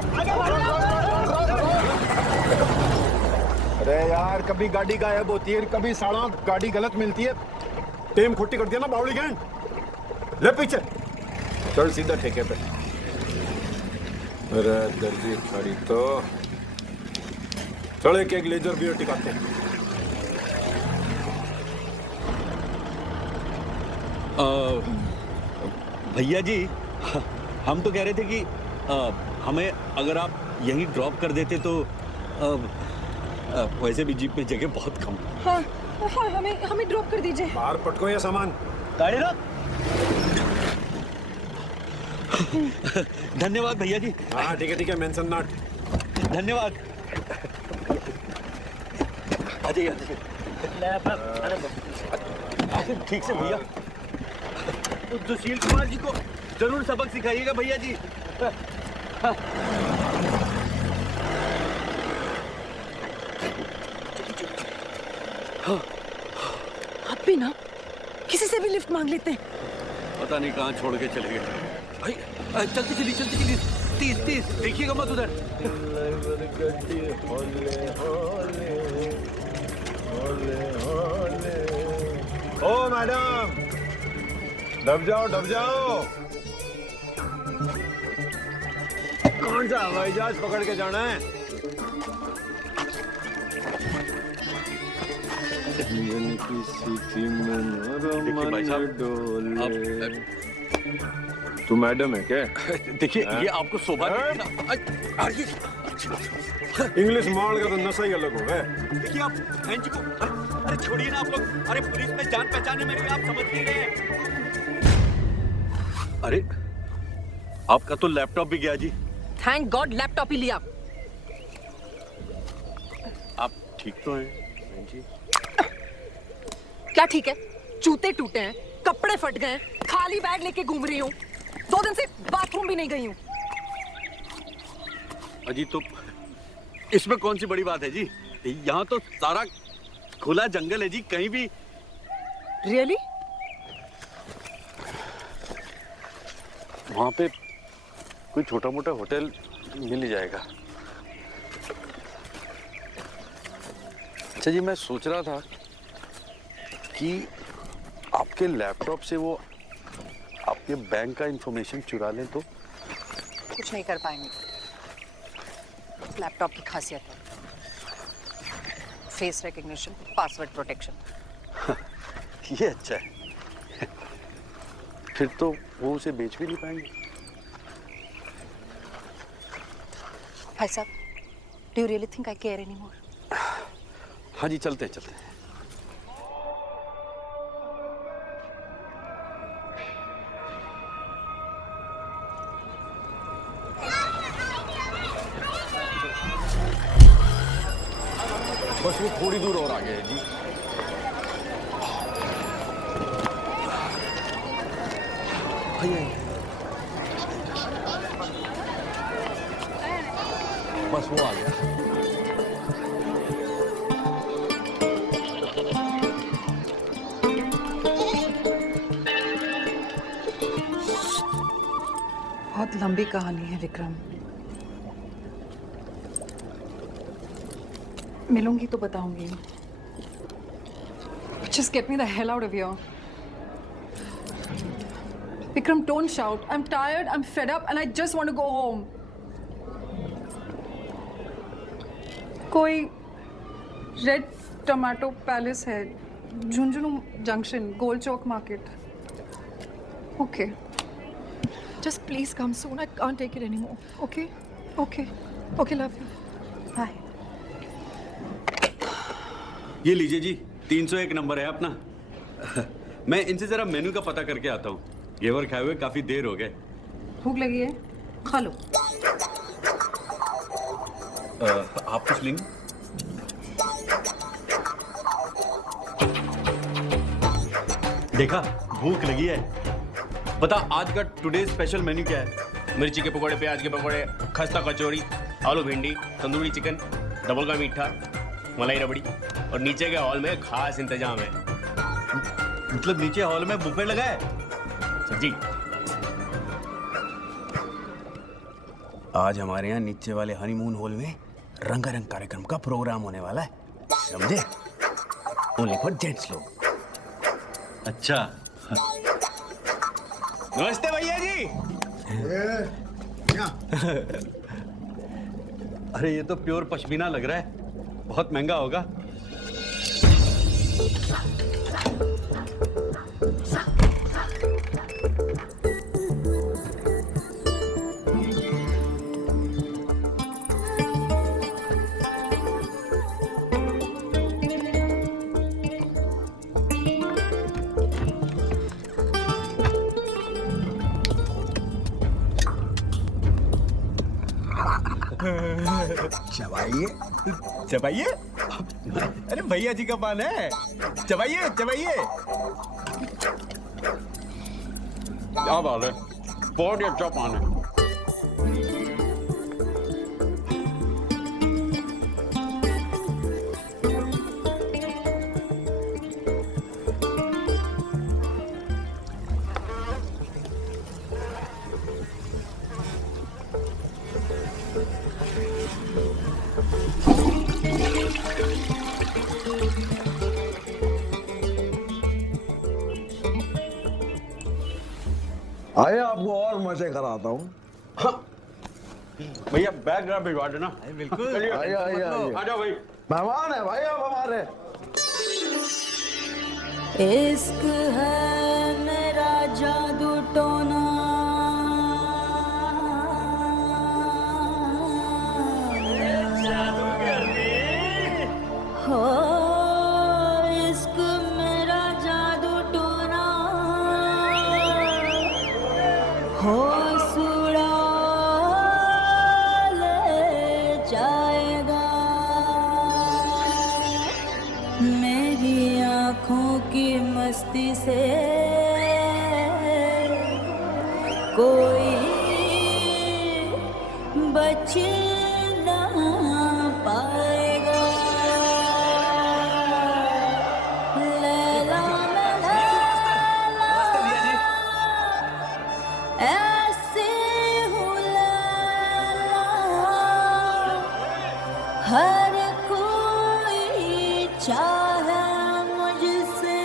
अरे यार कभी गाड़ी गायब होती है, कभी साड़ा गाड़ी गलत मिलती है। टेम खुट्टी कर दिया ना बावली गैंग। ले पीछे चल सीधा ठेके पे। अरे दर्जी खड़ी तो चल एक लेजर बियर टिकाते हैं। भैया जी हम तो कह रहे थे कि हमें अगर आप यहीं ड्रॉप कर देते तो वैसे भी जीप में जगह बहुत कम। हाँ, हाँ हमें ड्रॉप कर दीजिए। बाहर पटको ये सामान। गाड़ी रोक। धन्यवाद भैया जी। हाँ ठीक है मेंशन नॉट। धन्यवाद। आ जाइए। ठीक से भैया, सुशील कुमार जी को जरूर सबक सिखाइएगा भैया जी। आप भी ना किसी से भी लिफ्ट मांग लेते हैं। पता नहीं कहाँ छोड़ के चले गए। चलती चली 30 देखिएगा मत उधर। ओ मैडम डब जाओ। कौन सा हवाई जहाज पकड़ के जाना है? देखिए भाई साहब, तू मैडम है क्या? देखिए ये आपको शोभा इंग्लिश माल का तो नशा ही अलग हो गया। देखिए आप एनजी को अरे छोड़िए ना आप लोग। अरे पुलिस में जान पहचान है मेरी, आप समझ नहीं रहे हैं। अरे आपका तो लैपटॉप भी गया जी। थैंक गॉड लैपटॉप ही लिया। आप ठीक तो हैं जी? क्या ठीक है? जूते टूटे हैं, कपड़े फट गए, खाली बैग लेके घूम रही हूँ। 2 दिन से बाथरूम भी नहीं गई हूँ। अजी तो इसमें कौन सी बड़ी बात है जी? यहाँ तो सारा खुला जंगल है जी, कहीं भी। रियली? वहाँ पे कोई छोटा मोटा होटल मिल ही जाएगा। अच्छा जी, मैं सोच रहा था कि आपके लैपटॉप से वो आपके बैंक का इंफॉर्मेशन चुरा लें तो? कुछ नहीं कर पाएंगे। लैपटॉप की खासियत है फेस रिकग्निशन, पासवर्ड प्रोटेक्शन। ये अच्छा है। फिर तो वो उसे बेच भी नहीं पाएंगे। भाई साहब, do you really think I care anymore? हाँ जी, चलते हैं। बस वो थोड़ी दूर और आगे है जी। बस वो आ गया। बहुत लंबी कहानी है विक्रम। मिलूंगी तो बताऊंगी। Just get me the hell out of here. Vikram, don't shout. I'm tired, I'm fed up, and I just want to go home. कोई रेड टोमेटो पैलेस है, Jhunjhunu junction, goal Chowk market. Okay. Just please come soon. I can't take it anymore. Okay? Okay. Okay, love you. Bye. ये लीजिए जी, 301 number है अपना. मैं इनसे जरा मेनू का पता करके आता हूँ. घेवर खाए हुए काफी देर हो गए. भूख लगी है? खा लो. आप कुछ लेंगे? देखा, भूख लगी है. बता आज का टुडे स्पेशल मेन्यू क्या है? मिर्ची के पकौड़े, प्याज के पकौड़े, खस्ता कचौड़ी, आलू भिंडी, तंदूरी चिकन, डबल का मीठा, मलाई रबड़ी और नीचे के हॉल में खास इंतजाम है. मतलब नीचे हॉल में बुफे लगा है? सर जी, आज हमारे यहाँ नीचे वाले हनीमून हॉल में रंगारंग कार्यक्रम का प्रोग्राम होने वाला है. समझे? ओनली फॉर जेंट्स लोग. अच्छा. नमस्ते भैया जी. अरे ये तो प्योर पश्मीना लग रहा है. बहुत महंगा होगा. चबाइए चबाइए. अरे भैया जी का पान है. चबाइए चबाइए. क्या बात है, बहुत ही अच्छा पान है. आइए आपको और मजे कराता हूँ. भैया बैग जरा भिजवा देना. बिल्कुल. चलिए. आइए आइए आइए. आ जाओ भाई. मेहमान है भाई, आप हमारे. इश्क है मेरा जादू टोना, हो इश्क मेरा जादू टोना, हो सुड़ा ले जाएगा मेरी आँखों की मस्ती से कोई बच ना पाएगा. लैला मैं लैला ऐसे हूँ लैला, हर कोई चाहे मुझसे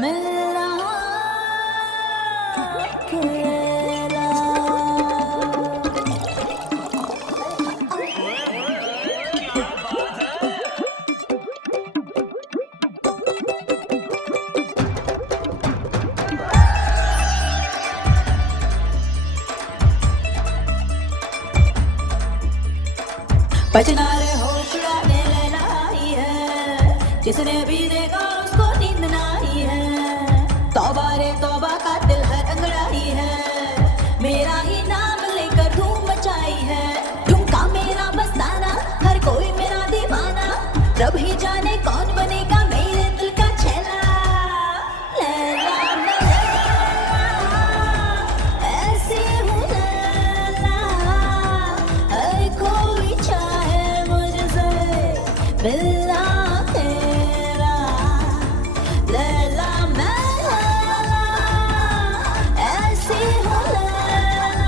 मिलना अकेला. बचना रे होश उड़ाने लेना आई है, जिसने भी देखा उसको नींद ना आई है. तौबा रे तौबा का दिल हर अंगड़ाई है, मेरा ही नाम लेकर धूम मचाई है. ठुमका मेरा मस्ताना, हर कोई मेरा दीवाना, रब ही जाने कौन बनेगा मेरे दिल का छैला. लैला मैं लैला ऐसी हूँ लैला, हर कोई चाहे मुझसे मिलना तेरा. लैला मैं लैला ऐसी हूँ लैला,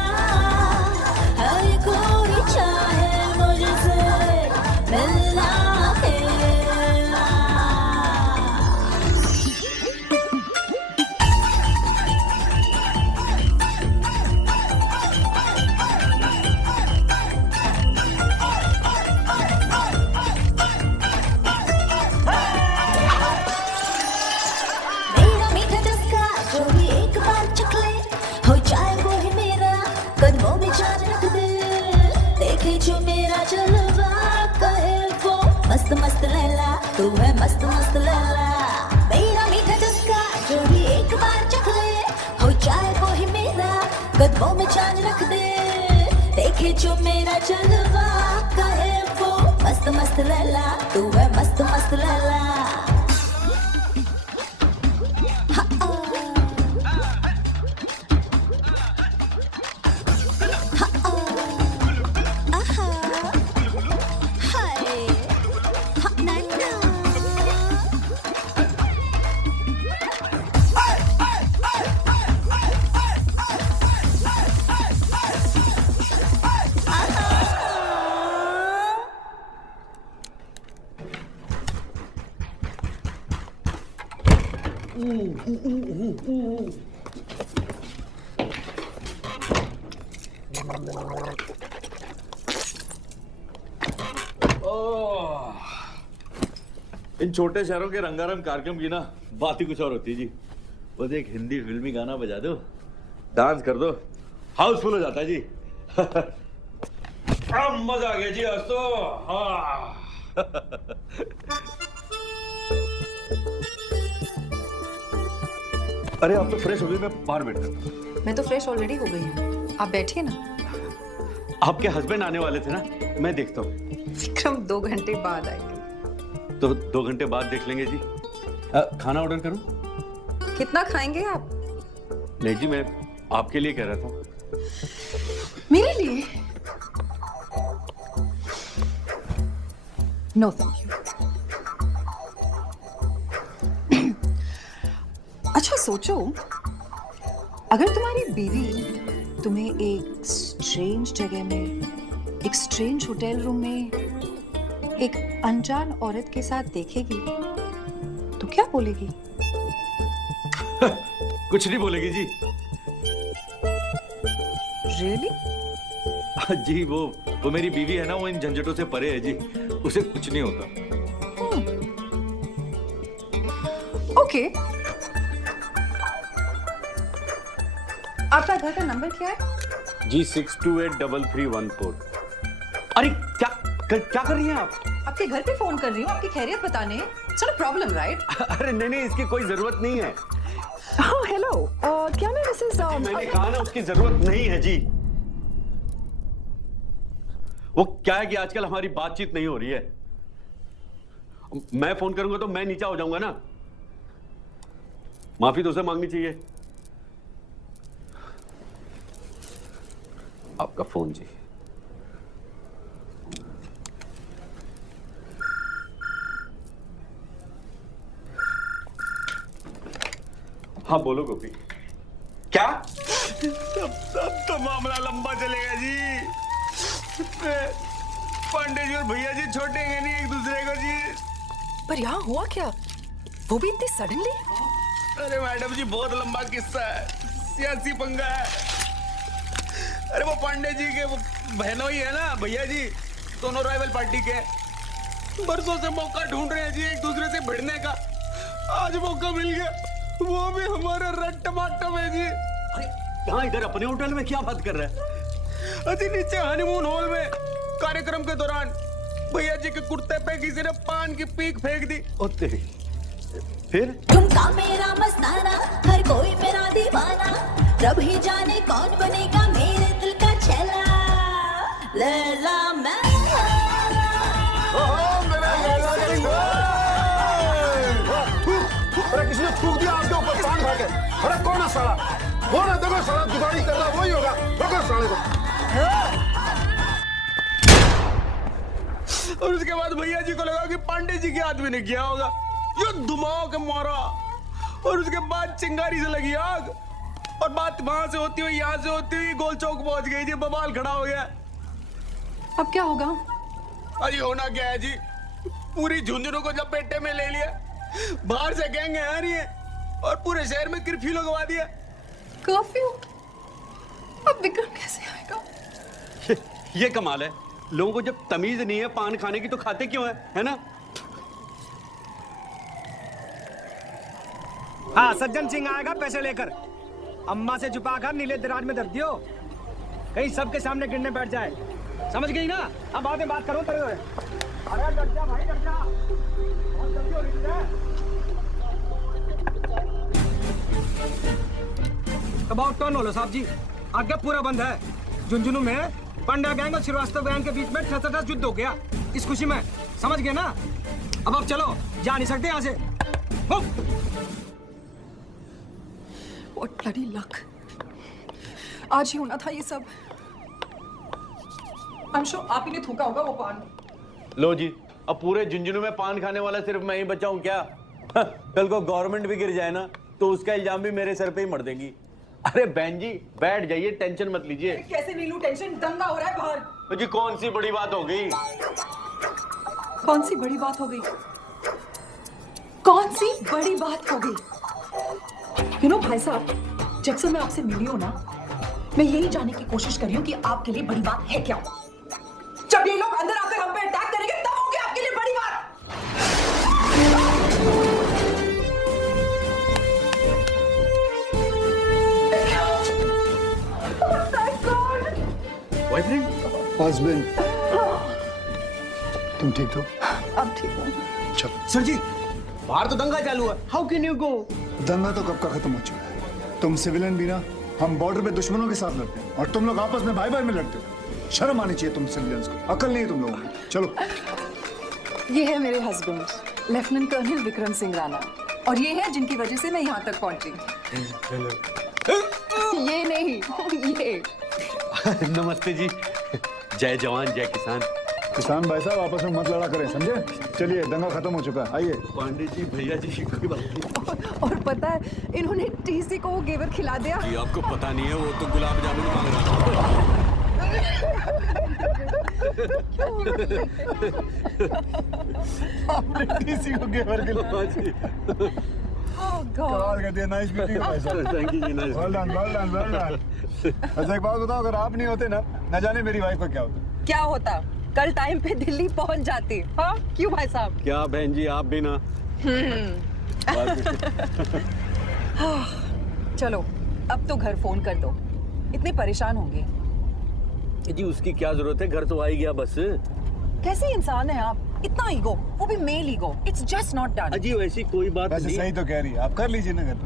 हर कोई चाहे मुझसे मिलना तेरा. मस्त लैला, तू है मस्त मस्त लैला। मेरा मीठा चस्का जो भी एक बार चख ले, हो जाए वो ही मेरा, कदमों में चांद रख दे। देखे जो मेरा जलवा, कहे वो मस्त मस्त लैला, तू है मस्त मस्त लैला। इन छोटे शहरों के रंगारंग कार्यक्रम की ना बात ही कुछ और होती है जी। बस एक हिंदी फिल्मी गाना बजा दो, डांस कर दो, हाउसफुल हो जाता है जी। अब मजा आ गया जी आज तो। हाँ। अरे आप तो फ्रेश हो गई, मैं बाहर बैठ करता हूँ। मैं तो फ्रेश ऑलरेडी हो गई हूँ, आप बैठिए ना। आपके हस्बैंड आने वाले थे ना, मैं देखता हूँ। विक्रम 2 घंटे बाद आएंगे। तो 2 घंटे बाद देख लेंगे जी। खाना ऑर्डर करूं? कितना खाएंगे आप? नहीं जी, मैं आपके लिए कह रहा था। मेरे लिए? No thank you. अच्छा सोचो, अगर तुम्हारी बीवी तुम्हें एक स्ट्रेंज जगह में, एक स्ट्रेंज होटल रूम में एक अनजान औरत के साथ देखेगी तो क्या बोलेगी? कुछ नहीं बोलेगी जी। Really? जी वो मेरी बीवी है ना, वो इन झंझटों से परे है जी, उसे कुछ नहीं होता। ओके। आपका घर का नंबर क्या है? जी 628331 अरे क्या कर रही हैं आप? आपके घर पे फोन कर रही हूँ आपकी खैरियत बताने। It's not a problem, right? अरे नहीं, इसकी कोई जरूरत नहीं है। Oh, hello. क्या मैं मिसेस मैंने कहा ना, उसकी जरूरत नहीं है जी। वो क्या है कि आजकल हमारी बातचीत नहीं हो रही है। मैं फोन करूंगा तो मैं नीचा हो जाऊंगा ना, माफी तो उसे मांगनी चाहिए। आपका फोन जी। हाँ बोलो गोपी। क्या? तब तो मामला लंबा चलेगा जी। पांडे जी और भैया जी छोड़ेंगे नहीं एक दूसरे को जी। पर यहाँ हुआ क्या? वो भी इतनी सडनली? अरे मैडम जी, बहुत लंबा किस्सा है, सियासी पंगा है। अरे वो पांडे जी के वो बहनों ही है ना, भैया जी, दोनों राइवल पार्टी के, बरसों से मौका ढूंढ रहे हैं जी एक दूसरे से भिड़ने का। आज मौका मिल गया, वो भी हमारे रेड टमाटर में जी। अरे यहाँ इधर अपने होटल में क्या बात कर रहा है? अजी नीचे हनीमून हॉल में कार्यक्रम के दौरान भैया जी के कुर्ते पे किसी ने पान की पीक फेंक दी। ओ तेरी। फिर ठुमका मेरा मस्ताना, हर कोई मेरा दीवाना, रब ही जाने कौन बनेगा मेरे दिल का छेला। लैला मैं अरे किसी ने थूक दिया आपके ऊपर पान खा के। अरे कौन है साला? वो ना देखो साला, जुगाड़ी कर रहा वही होगा। पकड़ साले को। और उसके बाद भैया जी को लगा कि पांडे जी के आदमी ने किया होगा, ये धुमाओ के मारा। और उसके बाद चिंगारी से लगी आग, और बात वहां से होती हुई यहाँ से होती हुई गोल चौक पहुंच गई जी। बवाल खड़ा हो गया। अब क्या होगा? अजी होना क्या है जी, पूरी झुंझुनों को लपेटे में ले लिया, बाहर से गैंग आ रही है और पूरे शहर में कर्फ्यू लगवा दिया। कर्फ्यू? अब विक्रम कैसे आएगा? ये कमाल है, लोगों को जब तमीज नहीं है पान खाने की तो खाते क्यों है ना? हाँ, सज्जन सिंह आएगा पैसे लेकर। अम्मा से छुपाकर नीले दराज में धर दियो, कहीं सबके सामने गिरने बैठ जाए। समझ गई ना? अब बाद में बात करो तेरे। अरे डर जा भाई, डर जा। बहुत जल्दी हो रही है। अबाउट टर्न होलो साहब जी, आगे पूरा बंद है। झुंझुनू में पंड्या गैंग और श्रीवास्तव गैंग के बीच में ठसठस युद्ध हो गया इस खुशी में, समझ गए ना? अब चलो, जा नहीं सकते यहाँ से। What bloody luck. आज ही होना था ये सब। I'm sure आप ही ने थूका होगा वो पान। लो जी, अब पूरे झुंझुनू में पान खाने वाला सिर्फ मैं ही बचा हूं क्या? कल को गवर्नमेंट भी गिर जाए ना तो उसका इल्जाम भी मेरे सर पे ही मर देंगी। अरे बहन जी बैठ जाइए, टेंशन मत लीजिए। कैसे नहीं लूं टेंशन, दंगा हो रहा है बाहर। तो जी कौन सी बड़ी बात हो गई? कौन सी बड़ी बात हो गई? कौन सी बड़ी बात हो गई? You know, भाई साहब, जब से मैं आपसे मिली हूं ना, मैं यही जानने की कोशिश कर रही हूं कि आपके लिए बड़ी बात है क्या? जब ये लोग अंदर आकर हम पे अटैक करेंगे तब होगी आपके लिए बड़ी बात। बॉयफ्रेंड? हस्बैंड। तुम ठीक हो? अब ठीक हूँ। चलो। सर जी, बाहर तो दंगा चालू है। How can you go? दंगा तो कब का खत्म हो चुका है। तुम सिविलियन भी ना, हम बॉर्डर पे दुश्मनों के साथ लड़ते हैं और तुम लोग आपस में भाई भाई में लड़ते हो। शर्म आनी चाहिए तुम सिविलियंस को, अकल नहीं है तुम लोगों को। चलो। ये है मेरे husband, lieutenant colonel Vikram Singh Rana, और ये है जिनकी वजह से मैं यहाँ तक पहुंची। ये नहीं, ये। नमस्ते जी। जय जवान जय किसान। किसान भाई साहब आपस में मत लड़ा करें, समझे? चलिए, दंगा खत्म हो चुका है, आइए। पांडे जी, भैया जी, कोई बात नहीं। और पता है इन्होंने टीसी को वो घेवर खिला दिया। जी आपको पता नहीं है, वो तो गुलाब जामुन मांग रहा था। आपने टीसी को घेवर खिलाया जी। कमाल कर दिया, नाइस मीटिंग भाई साहब। थैंक यू जी, nice. Well done, well done, well done. अच्छा एक बात बताओ, अगर आप नहीं होते ना, न जाने मेरी वाइफ का क्या होता। क्या होता? कल टाइम पे दिल्ली पहुंच जाती। हाँ क्यों भाई साहब? क्या बहन जी, आप भी ना। चलो अब तो घर फोन कर दो, इतने परेशान होंगे। जी उसकी क्या जरूरत है, घर तो आ ही गया बस। कैसे इंसान है आप, इतना ईगो, वो भी male ego, it's just not done. अजी वैसी कोई बात वैसे नहीं। सही तो कह रही है, आप कर लीजिए ना घर,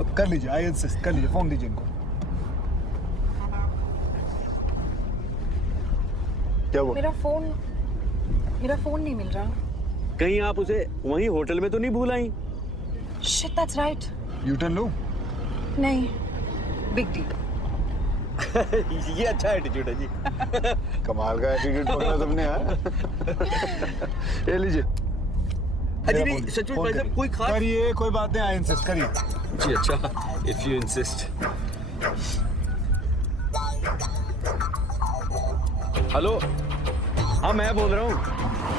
अब कर लीजिए, आई इंसिस्ट, कर लीजिए, फोन दीजिए इनको। क्या हुआ? मेरा फोन नहीं मिल रहा। कहीं आप उसे वहीं होटल में तो नहीं भूल आई? Shit that's right. U turn लो। नहीं, बिग डील। ये अच्छा एटीट्यूड है जी। कमाल का एटीट्यूड पकड़ा तुमने यार। ये लीजिए। अजी नहीं, सच में भाई साहब कोई खास करिए, कोई बात नहीं, आई इंसिस्ट, करिए। जी अच्छा, इफ यू इंसिस्ट। हेलो, हाँ मैं बोल रहा हूँ।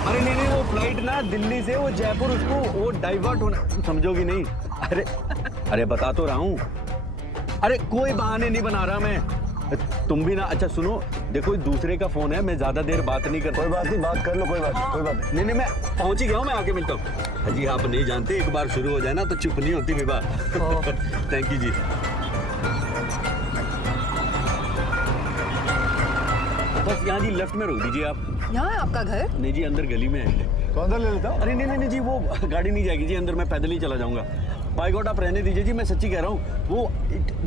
अरे नहीं, वो फ्लाइट ना दिल्ली से वो जयपुर, उसको वो डाइवर्ट होना, समझोगी नहीं? अरे बता तो रहा हूँ। अरे कोई बहाने नहीं बना रहा मैं, तुम भी ना। अच्छा सुनो, देखो दूसरे का फोन है, मैं ज्यादा देर बात नहीं करता। कोई बात नहीं, बात कर लो, कोई बात नहीं। नहीं, मैं पहुंच ही गया हूँ, मैं आके मिलता हूँ। जी आप नहीं जानते, एक बार शुरू हो जाए ना तो चुप नहीं होती विवाह। थैंक यू जी। बस यहाँ जी लेफ्ट में रोक दीजिए आप। यहाँ है आपका घर? नहीं जी, अंदर गली में है। तो अंदर ले लेता हूँ। अरे नहीं जी, वो गाड़ी नहीं जाएगी जी अंदर, मैं पैदल ही चला जाऊंगा। बाय गॉड आप रहने दीजिए जी, मैं सच्ची कह रहा हूँ।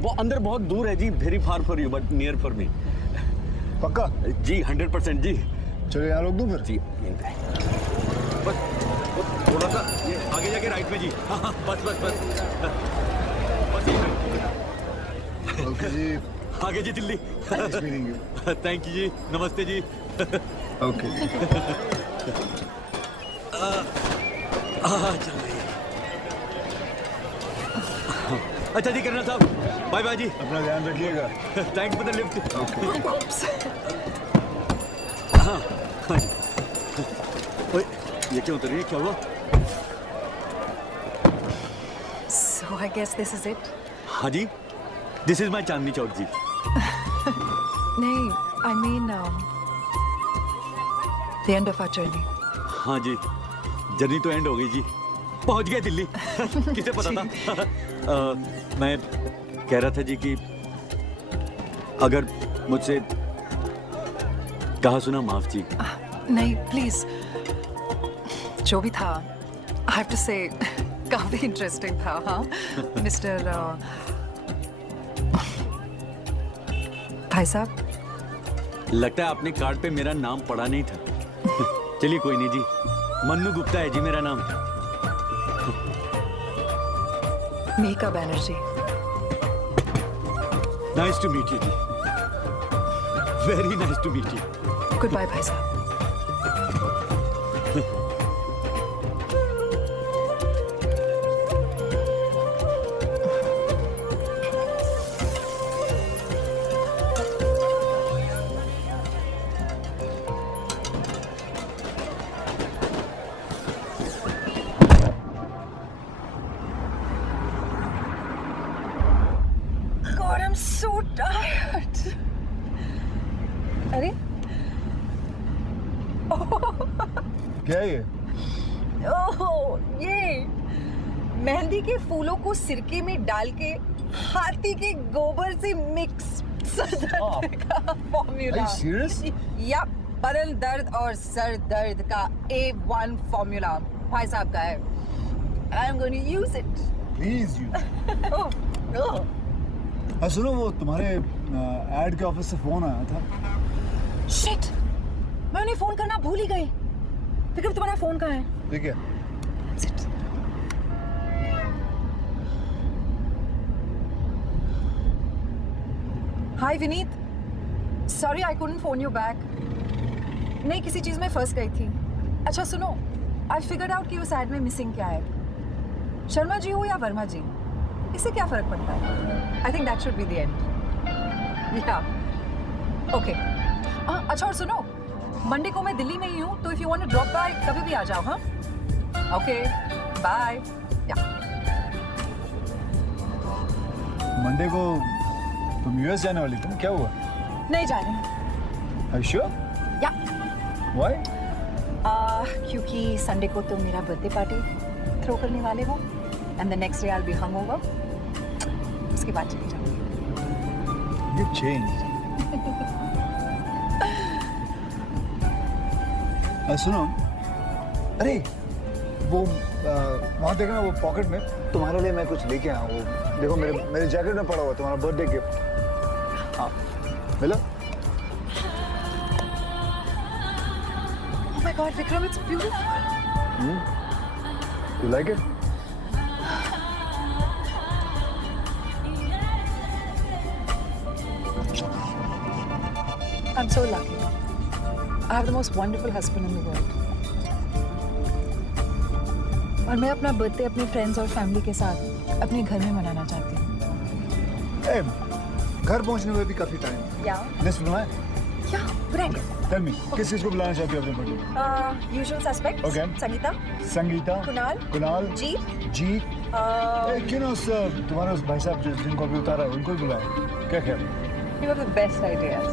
वो अंदर बहुत दूर है जी, very far for you but near for me. पक्का? जी 100% जी। चलो यहाँ रोक दूँ फिर? जी बस थोड़ा सा ये आगे जाके राइट में जी। हाँ बस ओके जी, आगे जी दिल्ली। थैंक यू जी, नमस्ते जी। ओके जी। चल रही है। अच्छा जी कर्नल साहब, बाय बाय जी। अपना ध्यान रखिएगा। Thanks for the lift. हाँ जी। ओए ये क्या उतर रही है, क्या हुआ? So I guess this is it. हाँ जी, this is my Chandni Chowk जी। नहीं, I mean the end of our journey. हाँ जी, जर्नी तो एंड हो गई जी, पहुंच गए दिल्ली। किसे पता था? मैं कह रहा था जी कि अगर मुझसे कहा सुना माफ जी। नहीं प्लीज, जो भी था, I have to say, काफी इंटरेस्टिंग था, हाँ, मिस्टर भाई साहब। लगता है आपने कार्ड पे मेरा नाम पढ़ा नहीं था। चलिए कोई नहीं जी, मन्नू गुप्ता है जी मेरा नाम। Mika Banerjee. Nice to meet you जी। Very nice to meet you. Good bye भाई साहब। God, I'm so tired. अरे क्या है ये? ओह, ये मेहंदी के फूलों को सिरके में डाल के हाथी के गोबर से मिक्स का फॉर्मूला। Are you serious? या बदन दर्द और सर दर्द का A1 फॉर्मूला भाई साहब का है। I'm going to use it. Please use. Oh. हाँ सुनो, वो तुम्हारे एड के ऑफिस से फोन आया था। Shit! मैं उन्हें फोन करना भूल ही गई। विक्रम, तुम्हारा फोन कहाँ है? ठीक है। Hi Vineet, sorry I couldn't phone you back. नहीं, किसी चीज में फंस गई थी। अच्छा सुनो, I figured out कि उस एड में मिसिंग क्या है। शर्मा जी हो या वर्मा जी, इससे क्या फर्क पड़ता है? I think that should be the end. Yeah. Okay. अच्छा और सुनो, मंडे को मैं दिल्ली में ही हूँ, तो if you want to drop by कभी भी आ जाओ, हाँ? Okay. Bye. Yeah. मंडे को तुम यूएस जाने वाली थी, क्या हुआ? नहीं जा रही। Are you sure? Yeah. Why? क्योंकि संडे को तुम मेरा बर्थडे पार्टी थ्रो करने वाले हो, and the next day I'll be hungover. उसके बाद चली जाऊंगी। You've changed. सुनो, अरे वो वहाँ देखना, वो पॉकेट में तुम्हारे लिए मैं कुछ लेके आया हूँ। वो देखो मेरे जैकेट में पड़ा हुआ तुम्हारा बर्थडे गिफ्ट। हाँ, मिलो। Oh my God, Vikram, it's beautiful. You like it? I'm so lucky. I have the most wonderful husband in the world. और मैं अपना बर्थडे अपने फ्रेंड्स और फैमिली के साथ अपने घर में मनाना चाहती हूँ। घर पहुँचने में भी काफी टाइम। या लिस्ट बनाए? या गुड आइडिया। Tell me, किस चीज को बुलाना चाहती हो अपने birthday? Usual suspects. Okay. Sangeeta. Kunal. Jeet. क्यों ना उस तुम्हारे उस भाई साहब जिनको अभी उतारा है उनको ही बुलाए? क्या ख्याल? You have the best ideas.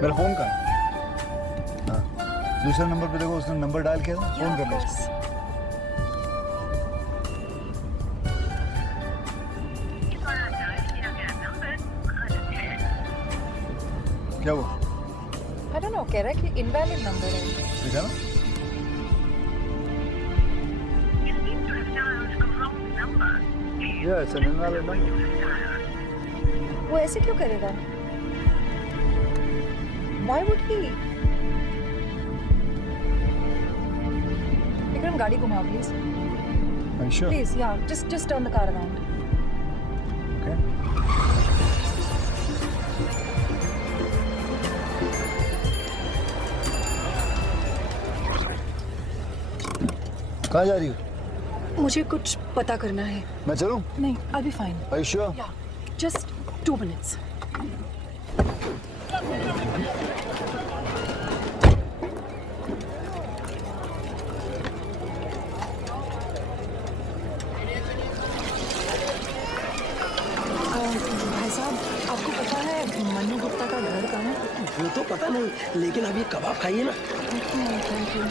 मेरा फोन कहाँ है? हाँ, दूसरे नंबर पे देखो, उसने नंबर डायल किया था, फोन कर लो उसको। क्या वो? I don't know, कह रहा है कि invalid number है। देखा ना? Yeah, it's an invalid number. वो ऐसे क्यों करेगा? Why would he? विक्रम, गाड़ी घुमाओ please. Are you sure? Please, yeah, just turn the car around. Okay. कहाँ जा रही हो? मुझे कुछ पता करना है। मैं चलूं? नहीं, I'll be fine. Are you sure? Yeah, just 2 minutes. भाई साहब, आपको पता है मन्नू गुप्ता का घर कहाँ है? वो तो पता नहीं, लेकिन अभी कबाब खाइए ना। Thank you.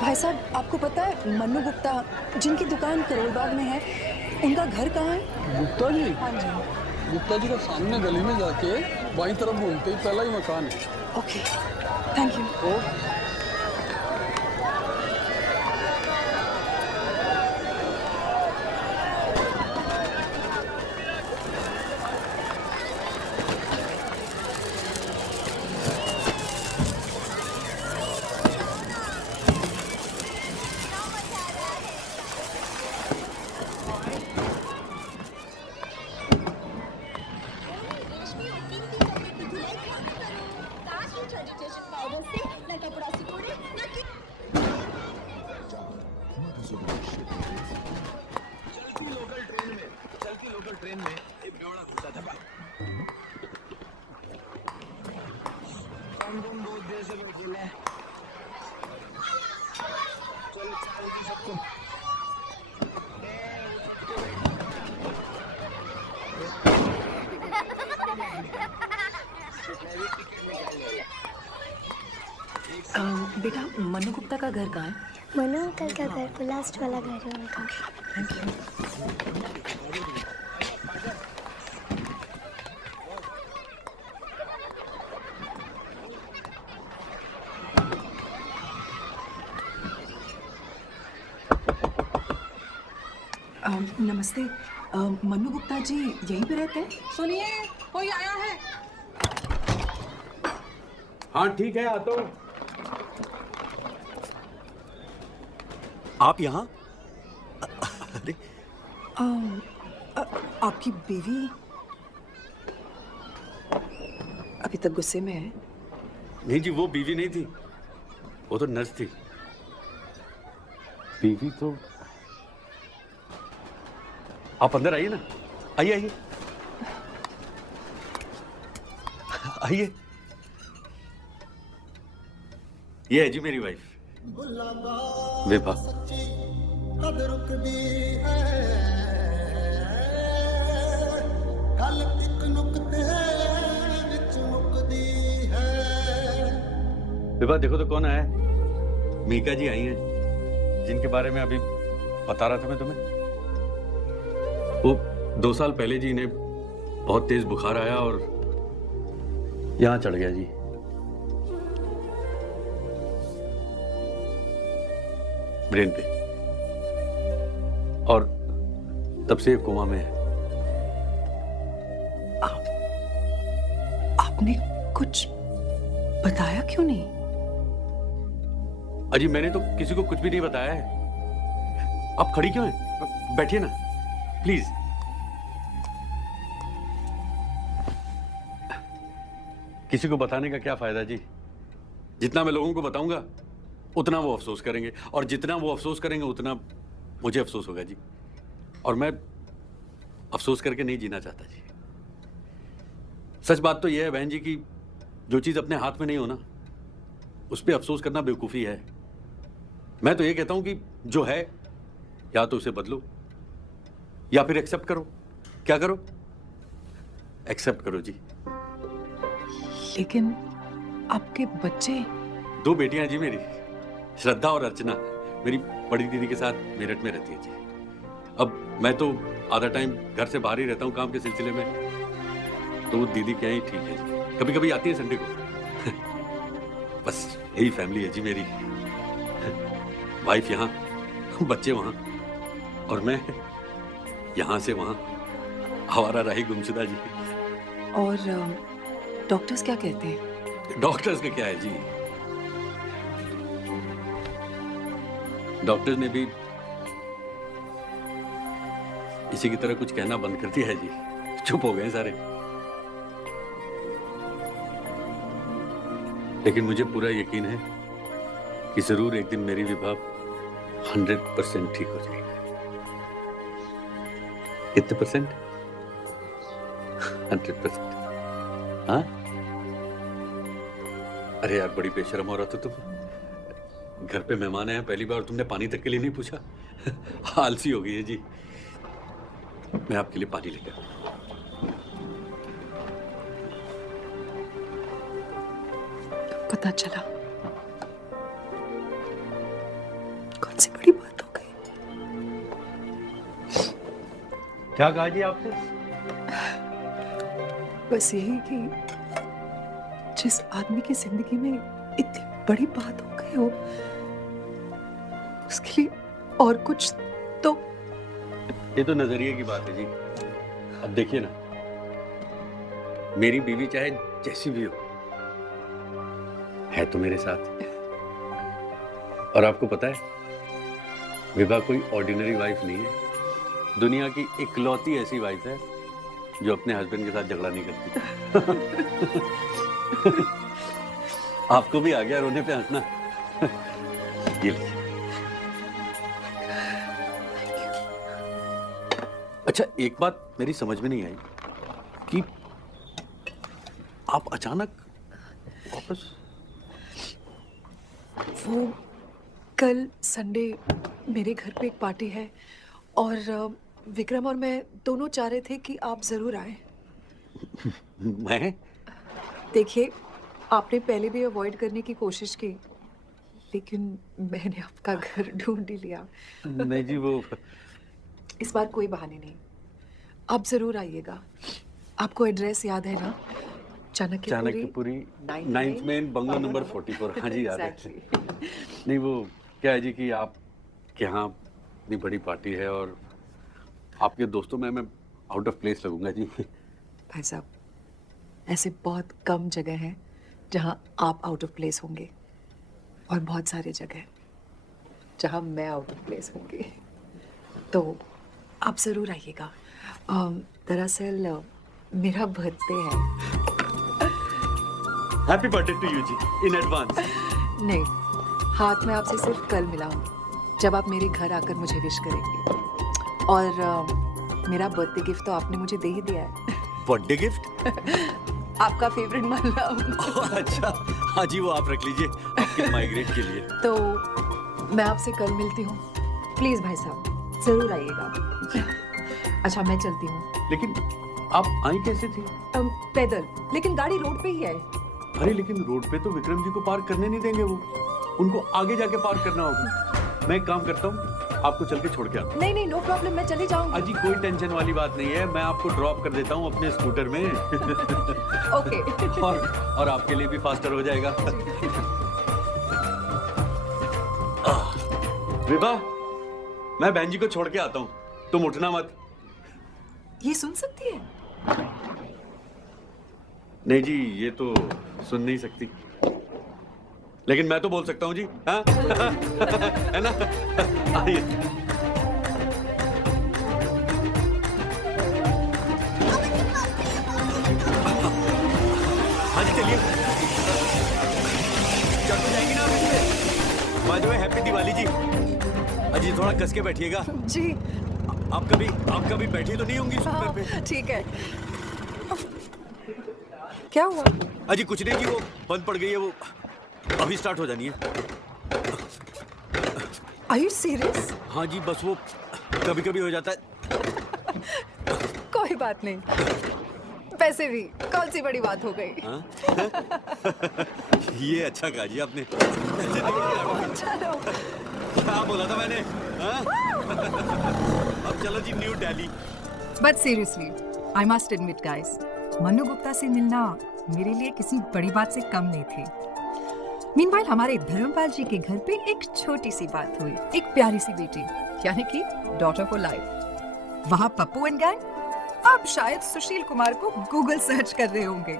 भाई साहब, आपको पता है मन्नू गुप्ता जिनकी दुकान करोल बाग में है, उनका घर कहाँ है? गुप्ता जी? हाँ जी। गुप्ता जी का सामने गली में जाके बाईं तरफ घूमते ही पहला ही मकान है। Okay, thank you. बेटा, मन्नू गुप्ता का घर कहाँ है? मनु अंकल का घर तो लास्ट वाला घर है उनका। Thank you. नमस्ते, मन्नू गुप्ता जी यहीं पे रहते हैं? सुनिए, कोई आया है? हाँ ठीक है, आता हूँ। आप यहाँ? अरे आपकी बीवी अभी तक गुस्से में है? नहीं जी, वो बीवी नहीं थी, वो तो नर्स थी। बीवी तो आप अंदर आइए ना, आइए आइए आइए। ये है जी मेरी वाइफ विभा। कद रुकदी है गल एक नुक्ते विच मुकदी है। विभा देखो तो कौन आया है। मीका जी आई हैं, जिनके बारे में अभी बता रहा था मैं तुम्हें। वो 2 साल पहले जी इन्हें बहुत तेज बुखार आया और यहाँ चढ़ गया जी। ब्रेन पे, और तब से कोमा में है। आपने कुछ बताया क्यों नहीं? अजी मैंने तो किसी को कुछ भी नहीं बताया है। आप खड़ी क्यों हैं? बैठिए ना प्लीज। किसी को बताने का क्या फायदा जी? जितना मैं लोगों को बताऊंगा उतना वो अफसोस करेंगे, और जितना वो अफसोस करेंगे उतना मुझे अफसोस होगा जी। और मैं अफसोस करके नहीं जीना चाहता जी। सच बात तो यह है बहन जी कि जो चीज अपने हाथ में नहीं हो ना, उस पर अफसोस करना बेवकूफी है। मैं तो ये कहता हूं कि जो है या तो उसे बदलो या फिर एक्सेप्ट करो। क्या करो? एक्सेप्ट करो जी। लेकिन आपके बच्चे? 2 बेटियां हैं जी मेरी, श्रद्धा और अर्चना। मेरी बड़ी दीदी के साथ मेरठ में रहती है जी। अब मैं तो आधा टाइम घर से बाहर ही रहता हूँ काम के सिलसिले में, तो वो दीदी क्या ही ठीक है जी। कभी कभी आती है संडे को। बस यही फैमिली है जी मेरी। वाइफ यहाँ, बच्चे वहाँ, और मैं यहाँ से वहाँ आवारा राही गुमशुदा जी। और डॉक्टर्स क्या कहते हैं? डॉक्टर्स का क्या है जी, डॉक्टर्स ने भी इसी की तरह कुछ कहना बंद कर दिया है जी। चुप हो गए सारे। लेकिन मुझे पूरा यकीन है कि जरूर एक दिन मेरी विभा 100% ठीक हो जाएगी। कितने परसेंट? 100%। हाँ? अरे यार बड़ी बेशर्म हो रहा था तुम। घर पे मेहमान आए, पहली बार तुमने पानी तक के लिए नहीं पूछा। आलसी हो गई है जी। मैं आपके लिए पानी लेकर। पता चला सी बड़ी बात हो गई। क्या कहा जी आपने? बस यही कि जिस आदमी की जिंदगी में इतनी बड़ी बात हो गई हो, उसके लिए और कुछ तो। ये तो नजरिए की बात है जी। अब देखिए ना, मेरी बीवी चाहे जैसी भी हो, है तो मेरे साथ। और आपको पता है, विभा कोई ऑर्डिनरी वाइफ नहीं है। दुनिया की इकलौती ऐसी वाइफ है जो अपने हस्बैंड के साथ झगड़ा नहीं करती। आपको भी आ गया रोने पे हंसना। ये लीजिए। अच्छा, एक बात मेरी समझ में नहीं आई कि आप अचानक वापस। वो कल संडे मेरे घर पे एक पार्टी है और विक्रम और मैं दोनों चाह रहे थे कि आप जरूर आए। मैं? देखिए, आपने पहले भी अवॉइड करने की कोशिश की, लेकिन मैंने आपका घर ढूंढ ही लिया। नहीं जी, वो इस बार कोई बहाने नहीं, आप जरूर आइएगा। आपको एड्रेस याद है ना? Chanakyapuri 9th main bungalow number 44। हाँ जी, याद है। नहीं, वो क्या है जी कि आप के यहाँ इतनी बड़ी पार्टी है और आपके दोस्तों में मैं आउट ऑफ प्लेस लगूंगा जी। भाई साहब, ऐसे बहुत कम जगह हैं जहाँ आप आउट ऑफ प्लेस होंगे और बहुत सारे जगह जहाँ मैं आउट ऑफ प्लेस होंगी। तो आप ज़रूर आइएगा। दरअसल मेरा बर्थडे है। हैप्पी बर्थडे टू यू जी इन एडवांस। नहीं, हाथ में आपसे सिर्फ कल मिलाऊंगी, जब आप मेरे घर आकर मुझे विश करेंगे। और मेरा बर्थडे गिफ्ट तो आपने मुझे दे ही दिया है। Birthday gift? आपका फेवरेट माला। अच्छा, हाँ जी, वो आप रख लीजिए आपके माइग्रेट के लिए। तो मैं आपसे कल मिलती हूँ। प्लीज भाई साहब, जरूर आइएगा। अच्छा, मैं चलती हूँ। लेकिन आप आई कैसे थी? पैदल, लेकिन गाड़ी रोड पे ही है। अरे लेकिन रोड पे तो विक्रम जी को पार्क करने नहीं देंगे, वो उनको आगे जाके पार्क करना होगा। मैं एक काम करता हूँ, आपको चल के छोड़ के आता हूँ। नहीं, नो प्रॉब्लम, मैं चली जाऊंगी। अजी, कोई टेंशन वाली बात नहीं है, मैं आपको ड्रॉप कर देता हूँ अपने स्कूटर में। ओके। और आपके लिए भी फास्टर हो जाएगा। विभा, मैं बहन जी को छोड़ के आता हूँ, तुम उठना मत। ये सुन सकती है? नहीं जी, ये तो सुन नहीं सकती, लेकिन मैं तो बोल सकता हूँ जी। हाँ? है ना? आइए। हाँ जी, चलिए। चल तो जाएंगी ना आप? By the way, happy Diwali ji. अजी, थोड़ा कस के बैठिएगा जी। आप कभी बैठी तो नहीं होंगी स्कूटर पे? ठीक है। क्या हुआ? अजी कुछ नहीं जी, वो बंद पड़ गई है, वो अभी स्टार्ट हो जानी है। Are you serious? हाँ जी, बस वो कभी कभी हो जाता है। कोई बात नहीं, वैसे भी कौन सी बड़ी बात हो गई। हाँ? ये अच्छा कहा जी आपने। चलो। क्या बोला था मैंने? हाँ? अब चलो जी, New Delhi. But seriously, I must admit guys, Manu Gupta से मिलना मेरे लिए किसी बड़ी बात से कम नहीं थी। मीनवाइल हमारे धर्मपाल जी के घर पे एक छोटी सी बात हुई, एक प्यारी सी बेटी, यानी कि डॉटर फॉर लाइफ। वहाँ पप्पू एंड गैंग अब शायद सुशील कुमार को गूगल सर्च कर रहे होंगे,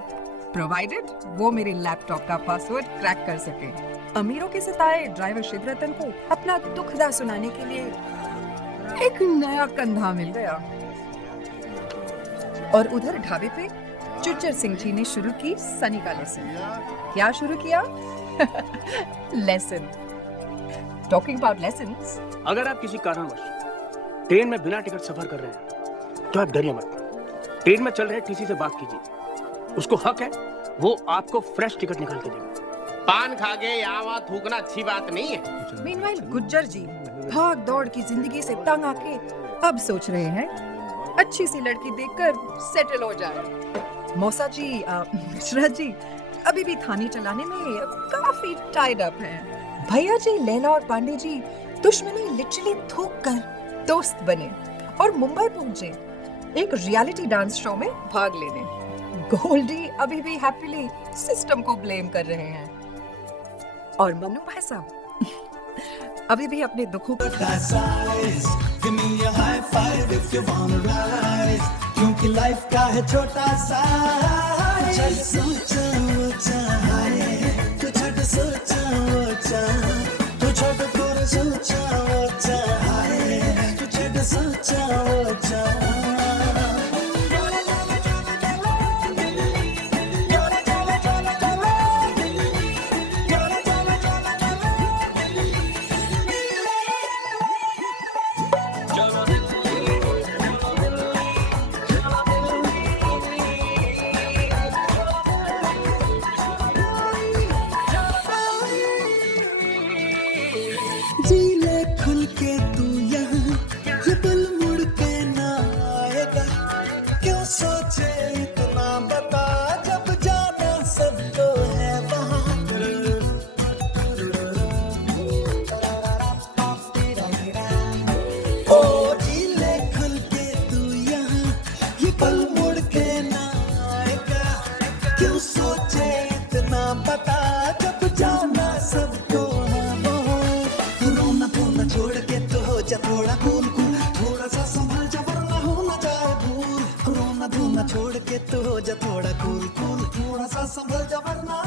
प्रोवाइडेड वो मेरे लैपटॉप का पासवर्ड क्रैक कर सके। अमीरों के सताए ड्राइवर शिवरतन को अपना दुखदा सुनाने के लिए एक नया कंधा मिल गया। और उधर ढाबे पे चुच्चर सिंह जी ने शुरू की सनी का लेसन। क्या शुरू किया? लेसन। Talking about lessons. अगर आप किसी कारणवश ट्रेन में बिना टिकट सफर कर रहे हैं तो आप डरिए मत। ट्रेन में चल रहे टीसी से बात कीजिए, उसको हक है, वो आपको फ्रेश टिकट निकाल के देगा। पान खा के यहाँ थूकना अच्छी बात नहीं है। मीनवाइल गुज्जर जी भाग दौड़ की जिंदगी से तंग आके अब सोच रहे हैं अच्छी सी लड़की देखकर सेटल हो जाए। मौसा जी, मिश्रा जी अभी भी थाने चलाने में काफी टाइड अप हैं। भैया जी लैला और पांडे जी दुश्मनी लिटरली थूक कर दोस्त बने और मुंबई पहुंचे एक रियलिटी डांस शो में भाग लेने। गोल्डी अभी भी हैप्पीली सिस्टम को ब्लेम कर रहे हैं और मन्नू भाई साहब अभी भी अपने दुखों को क्योंकि लाइफ का है छोटा सा सोचा वो चाहे तू छोटा सोचा वो चाहे तू छोटा पूरा सोचा वो चाहे तू छोटा सोचा वो चाहे जी ले खुल के तू यहाँ ये पल मुड़ के ना आएगा क्यों सोचे इतना बता जब जाना सबको है वहाँ ओ जी ले खुल के तू यहाँ ये पल मुड़ के ना आएगा क्यों सोचे इतना बता जब जाना सबको है रोना धोना छोड़ के तो हो जा थोड़ा कूल कूल थोड़ा सा संभल जा वरना हो ना जाए भूल रोना धोना छोड़ के तो हो जा थोड़ा कूल कूल थोड़ा सा संभल जा वरना